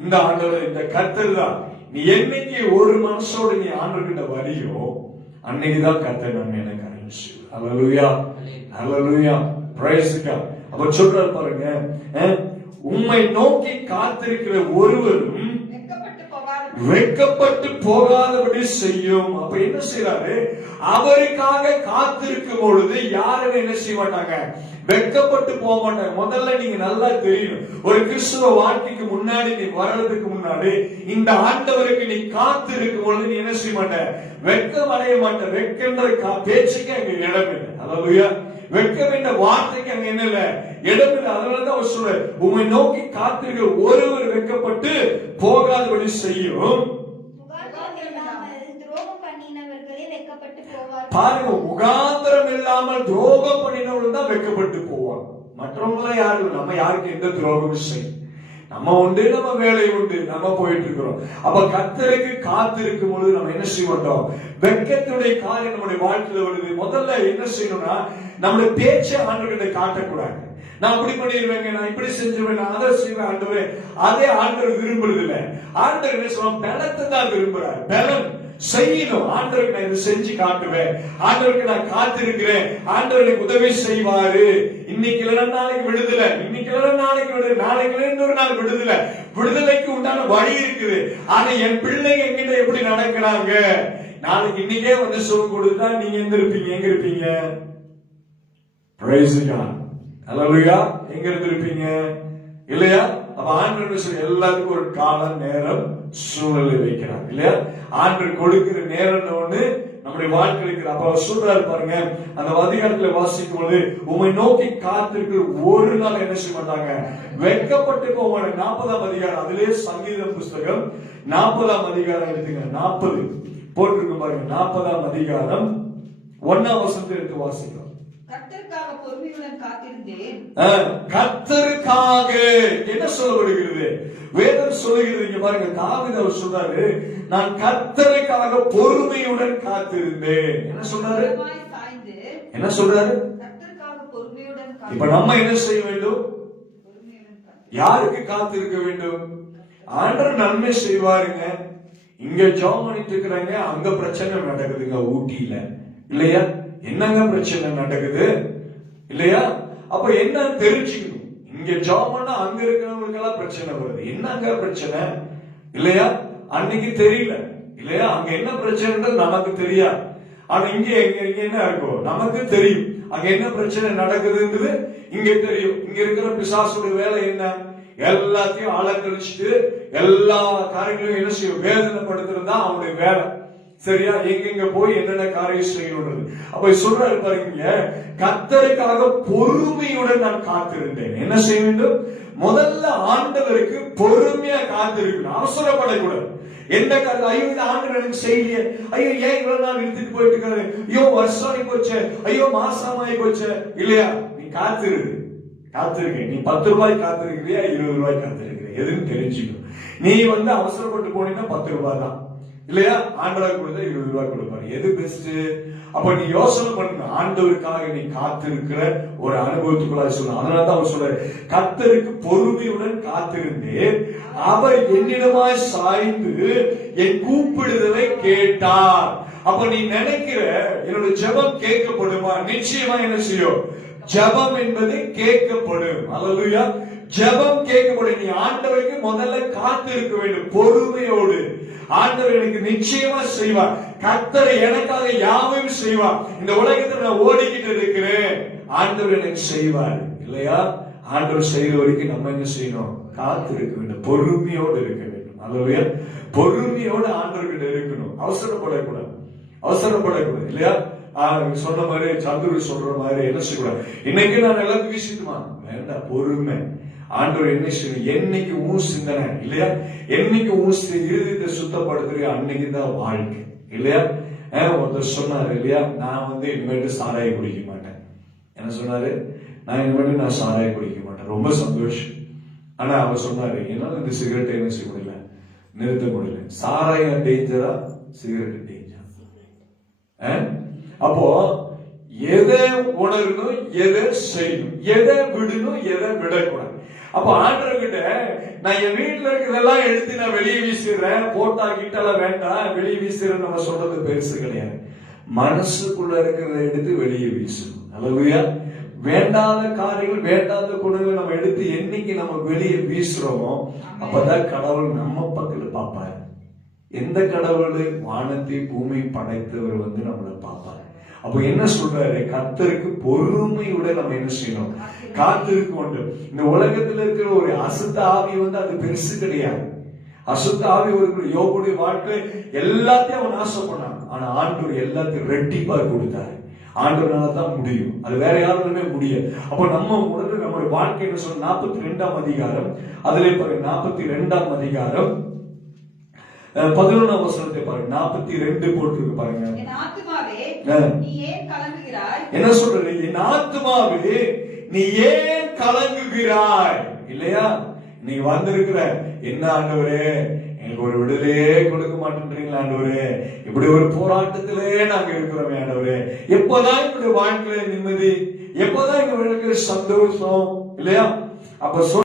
இந்த ஆண்டவர், இந்த கர்த்தர் தான். நீ என்னைக்கு ஒரு மனசோட நீ ஆண்டவர்கிட்ட வரியோ அன்னைக்குதான் கர்த்தர் நம்ம எனக்கு அறிவிச்சு. அல்லேலூயா, அல்லேலூயா, பிரைஸ் காட். அப்ப சொல்றாரு பாருங்க, உம்மை நோக்கி காத்திருக்கிற ஒருவரும் வெட்கப்பட்டு போகாதபடி செய்யும். அப்ப என்ன செய்யறாரு, அவருக்காக காத்திருக்கும் பொழுது யாரும் என்ன செய்ய மாட்டாங்க, வெட்கப்பட்டு போக மாட்டாங்க. முதல்ல நீங்க நல்லா தெரியும், ஒரு கிறிஸ்துவ வாழ்க்கைக்கு முன்னாடி நீ வர்றதுக்கு முன்னாடி இந்த ஆண்டவருக்கு நீ காத்து இருக்கும் பொழுது நீ என்ன செய்ய மாட்ட, வெட்கம் அடைய மாட்ட. வெட்கன்ற பேச்சுக்கு அங்க இடம் இல்லை. அல்லேலூயா. வெட்கம் என்ற வார்த்தைக்கு அங்க என்ன இல்ல, இடம் இல்லை. அதனாலதான் அவர் சொல்ற, உம்மை நோக்கி காத்திருக்கிற ஒருவர் வெட்கப்பட்டு போகாதபடி செய்யும். பாருங்க, முகாந்திரம் இல்லாமல் துரோகம் பண்ணினவர்கள் தான் வெட்கப்பட்டு போவாங்க. மற்றவங்க யாரும், நம்ம யாருக்கு எந்த துரோகமும் செய்யும், நம்ம உண்டு, நம்ம வேலை உண்டு, நம்ம போயிட்டு இருக்கிறோம். அப்ப கர்த்தருக்கு காத்திருக்கும் பொழுது நம்ம என்ன செய்ய மாட்டோம், வெட்கத்துடைய காரியம் நம்முடைய வாழ்க்கையில வருது. முதல்ல என்ன செய்யணும்னா, நம்முடைய பேச்சை ஆண்டவர்கிட்ட காட்டக்கூடாது. நான் அப்படி பண்ணிடுவேங்க, நான் இப்படி செஞ்சுருவேன், நான் அதை செய்வேன் ஆண்டவரே. அதே ஆண்டவர் விரும்புறது இல்ல. ஆண்டவர் என்ன சொல்றான்? பலத்தை தான் விரும்புறார். பலன் செய்யணும். ஆண்டவருக்கு நான் இதை செஞ்சு காட்டுவேன், ஆண்டவருக்கு நான் காத்திருக்கிறேன், ஆண்டவர் எனக்கு உதவி செய்வாரு. இன்னைக்கு இல்லைன்னா நாளைக்கு விடுதலை, இன்னைக்கு இல்லைன்னா நாளைக்கு விடுதலை, நாளைக்கு இல்லைன்னா இன்னொரு நாள் விடுதலை. விடுதலைக்கு உண்டான வழி இருக்குது. ஆனா என் பிள்ளைங்க என்கிட்ட எப்படி நடக்கிறாங்க? நாளைக்கு இன்னைக்கே வந்து சுகம் கொடுத்தா நீங்க எங்க இருப்பீங்க? எங்க இருப்பீங்க? Praise God. Hallelujah. எங்க இருந்திருப்பீங்க? இல்லையா? அப்ப ஆண்டவர் சொல்லி எல்லாத்துக்கும் ஒரு காலம், நேரம், சூழ்நிலை வைக்கிறார் இல்லையா? ஆண்டவர் கொடுக்கிற நேரம் ஒண்ணு நம்முடைய வாழ்க்கை இருக்கிற. அப்ப அவர் சொல்றாரு பாருங்க, அந்த அதிகாரத்துல வாசிக்கும் போது, உம்மை நோக்கி காத்திருக்கிற ஒரு நாள் என்ன செய்ய மாட்டாங்க, வெட்கப்பட்டு போவாங்க. 40ஆம் அதிகாரம், அதிலே சங்கீத புஸ்தகம் 40ஆம் அதிகாரம் எடுத்துங்க. 40 போட்டிருக்கு பாருங்க. 40ஆம் அதிகாரம் 1ஆம் வசனத்தை எடுத்து வாசிக்கலாம். கர்த்தருக்காக பொறுமையுடன் காத்திருந்தேன். கர்த்தருக்காக என்ன சொல்லப்படுகிறது? வேதம் சொல்லுகிறது. இங்க பாருங்க, தாவீது அவர் சொல்றாரு, நான் கர்த்தருக்காக பொறுமையுடன் காத்திருந்தேன். என்ன சொல்றாரு? என்ன சொல்றாரு? கர்த்தருக்காக பொறுமையுடன். இப்ப நம்ம என்ன செய்ய வேண்டும்? யாருக்கு காத்திருக்க வேண்டும்? ஆண்டவர் நன்மை செய்வாருங்க. இங்க ஜாப் பண்ணிட்டு இருக்கிறாங்க, அங்க பிரச்சனை நடக்குதுங்க ஊட்டியில இல்லையா? என்னங்க பிரச்சனை நடக்குது இல்லையா? அப்ப என்ன தெரிஞ்சுக்கணும். இங்க ஜாப் பண்ணா அங்க இருக்கிறவங்களுக்கு எல்லாம் பிரச்சனை வருது. என்னங்க பிரச்சனை இல்லையா? அன்னைக்கு தெரியல இல்லையா? அங்க என்ன பிரச்சனைன்றது நமக்கு தெரியாது. ஆனா இங்க என்ன இருக்கும்? நமக்கு தெரியும். அங்க என்ன பிரச்சனை நடக்குதுன்றது இங்க தெரியும். இங்க இருக்கிற பிசாசுடைய வேலை என்ன? எல்லாத்தையும் அலக்கழிச்சுட்டு எல்லா காரியங்களையும் என்ன செய்யும்? வேதனைப்படுத்துறது தான் அவனுடைய வேலை. சரியா? எங்க போய் என்னென்ன காரியம் செய்யணும். அப்ப சொல்றாரு பாருங்க, கர்த்தருக்காக பொறுமையுடன் நான் காத்திருந்தேன். என்ன செய்ய வேண்டும்? முதல்ல ஆண்டவருக்கு பொறுமையா காத்திருக்கணும். அவசரப்படக்கூடாது. எந்த காரணம்? ஐயோ இந்த ஆண்டவர் எனக்கு செய்யலையே, ஐயோ ஏன் இவ்வளவு நாள் எடுத்துட்டு போயிட்டு இருக்காரு, ஐயோ வருஷம் ஆகி போச்சு, ஐயோ மாசம் ஆகி போச்சு இல்லையா? நீ காத்திருக்க. நீ 10 ரூபாய் காத்திருக்கிறியா, 20 ரூபாய் காத்திருக்கிறியா? எதுன்னு தெரிஞ்சுக்கணும். நீ வந்து அவசரப்பட்டு போனீங்கன்னா 10 ரூபாய் தான் இல்லையா? ஆண்டவர் கொடுத்தா 20 ரூபாய் கொடுப்பாரு. எது பெஸ்ட்? அப்ப நீ யோசனை பண்ணு. ஆண்டவருக்காக நீ காத்திருக்கிற ஒரு அனுபவத்துக்குள்ள சொல்லணும். அதனாலதான் அவர் சொல்றாரு, கர்த்தருக்கு பொறுமையுடன் காத்திருந்தேன், அவர் என்னிடமாய் சாய்ந்து என் கூப்பிடுதலை கேட்டார். அப்ப நீ நினைக்கிற என்னோட ஜெபம் கேட்கப்படுமா? நிச்சயமா என்ன செய்யும்? ஜெபம் என்பது கேட்கப்படும். அல்லேலூயா. ஜெபம் கேட்கப்படும். நீ ஆண்டவருக்கு முதல்ல காத்திருக்க வேண்டும் பொறுமையோடு. ஆண்டவர் எனக்கு நிச்சயமா செய்வார். கர்த்தர் எனக்காக யாவையும் செய்வார். இந்த உலகத்தில் நான் ஓடிக்கிட்டு இருக்கிறேன், ஆண்டவர் எனக்கு செய்வார் இல்லையா? ஆண்டவர் செய்கிற வரைக்கும் நம்ம என்ன செய்யணும்? காத்திருக்க வேண்டும், பொறுமையோடு இருக்க வேண்டும். அல்லேலூயா. பொறுமையோடு ஆண்டவர்கிட்ட இருக்கணும். அவசரப்படக்கூடாது இல்லையா? சொன்ன மாதிரி சந்துரு சொல்ற மாதிரி என்ன செய்யக்கூடாது? இன்னைக்கு நான் எல்லாத்தையும் வீசிட்டுமா வேண்டாம், பொறுமை. ஆண்டவர் என்ன செய்யணும்? என்னைக்கு ஊன் சிந்தனை இல்லையா? என்னைக்கு ஊன் இருதயத்தை சுத்தப்படுத்துறியோ அன்னைக்கு தான் வாழ்க்கை இல்லையா? ஒருத்தர் சொன்னாரு இல்லையா, நான் வந்து இனிமேட்டு சாராய குடிக்க மாட்டேன். என்ன சொன்னாரு? நான் இனிமேட்டு நான் சாராய குடிக்க மாட்டேன். ரொம்ப சந்தோஷம். ஆனா அவர் சொன்னாரு, என்னால இந்த சிகரெட்டை என்ன செய்ய முடியல, நிறுத்த முடியல. சாராயம் டேஞ்சரா, சிகரெட் டேஞ்சர். அப்போ எதை உணரணும், எதை செய்யணும், எதை விடணும், எதை விடக்கூடாது. அப்ப ஆண்டவர்கிட்ட நான் என் வீட்டுல இருக்கிறதெல்லாம் எடுத்து நான் வெளியே வீசிடுறேன், போட்டா கிட்டெல்லாம் வேண்டாம் வெளியே வீசுறேன் நம்ம சொல்றது பெருசு கிடையாது. மனசுக்குள்ள இருக்கிறத எடுத்து வெளியே வீசணும். அல்லேலூயா. வேண்டாத காரியங்கள், வேண்டாத குணங்களை நம்ம எடுத்து என்னைக்கு நம்ம வெளியே வீசுறோமோ அப்பதான் கடவுள் நம்ம பக்கத்துல பார்ப்பாரு. எந்த கடவுள்? வானத்தை பூமி படைத்தவர் வந்து நம்மளை பார்ப்பாரு. அப்ப என்ன சொல்றாரு? கர்த்தருக்கு பொறுமையுடன் நம்ம என்ன செய்யணும்? காத்திருக்க வேண்டும். இந்த உலகத்துல இருக்கிற ஒரு அசுத்த ஆவி வந்து அது பெருசு கிடையாது. அசுத்த ஆவி ஒரு யோபுடைய வாழ்க்கை எல்லாத்தையும் அவன் நாசம் பண்ணான். ஆனா ஆண்டவர் எல்லாத்தையும் ரெட்டிப்பா கொடுத்தாரு. ஆண்டவரால தான் முடியும், அது வேற யாருமே முடியாது. அப்ப நம்ம உடனே நம்மளுடைய வாழ்க்கை என்ன சொல்ல? 42ஆம் அதிகாரம், அதுல பாருங்க 42ஆம் அதிகாரம் 11ஆம் வசனத்தை பாருங்க. 42 போட்டிருக்கு பாருங்க. என் ஆத்துமாவே நீ ஏன் கலங்குகிறாய்? என்ன சொல்றது? என் ஆத்துமாவே நீ ஏன் கலங்குகிறாய் இல்லையா? நீ வந்திருக்கிற என்ன ஆண்டவரே, எங்களுக்கு ஒரு விடுதலையே கொடுக்க மாட்டேன்றீங்களா ஆண்டவரே, இப்படி ஒரு போராட்டத்திலே நாங்க இருக்கிறோமே ஆண்டவரே, எப்போதான் எங்களுடைய வாழ்க்கையில நிம்மதி, எப்போதான் எங்க வாழ்க்கையில சந்தோஷம் இல்லையா? அப்ப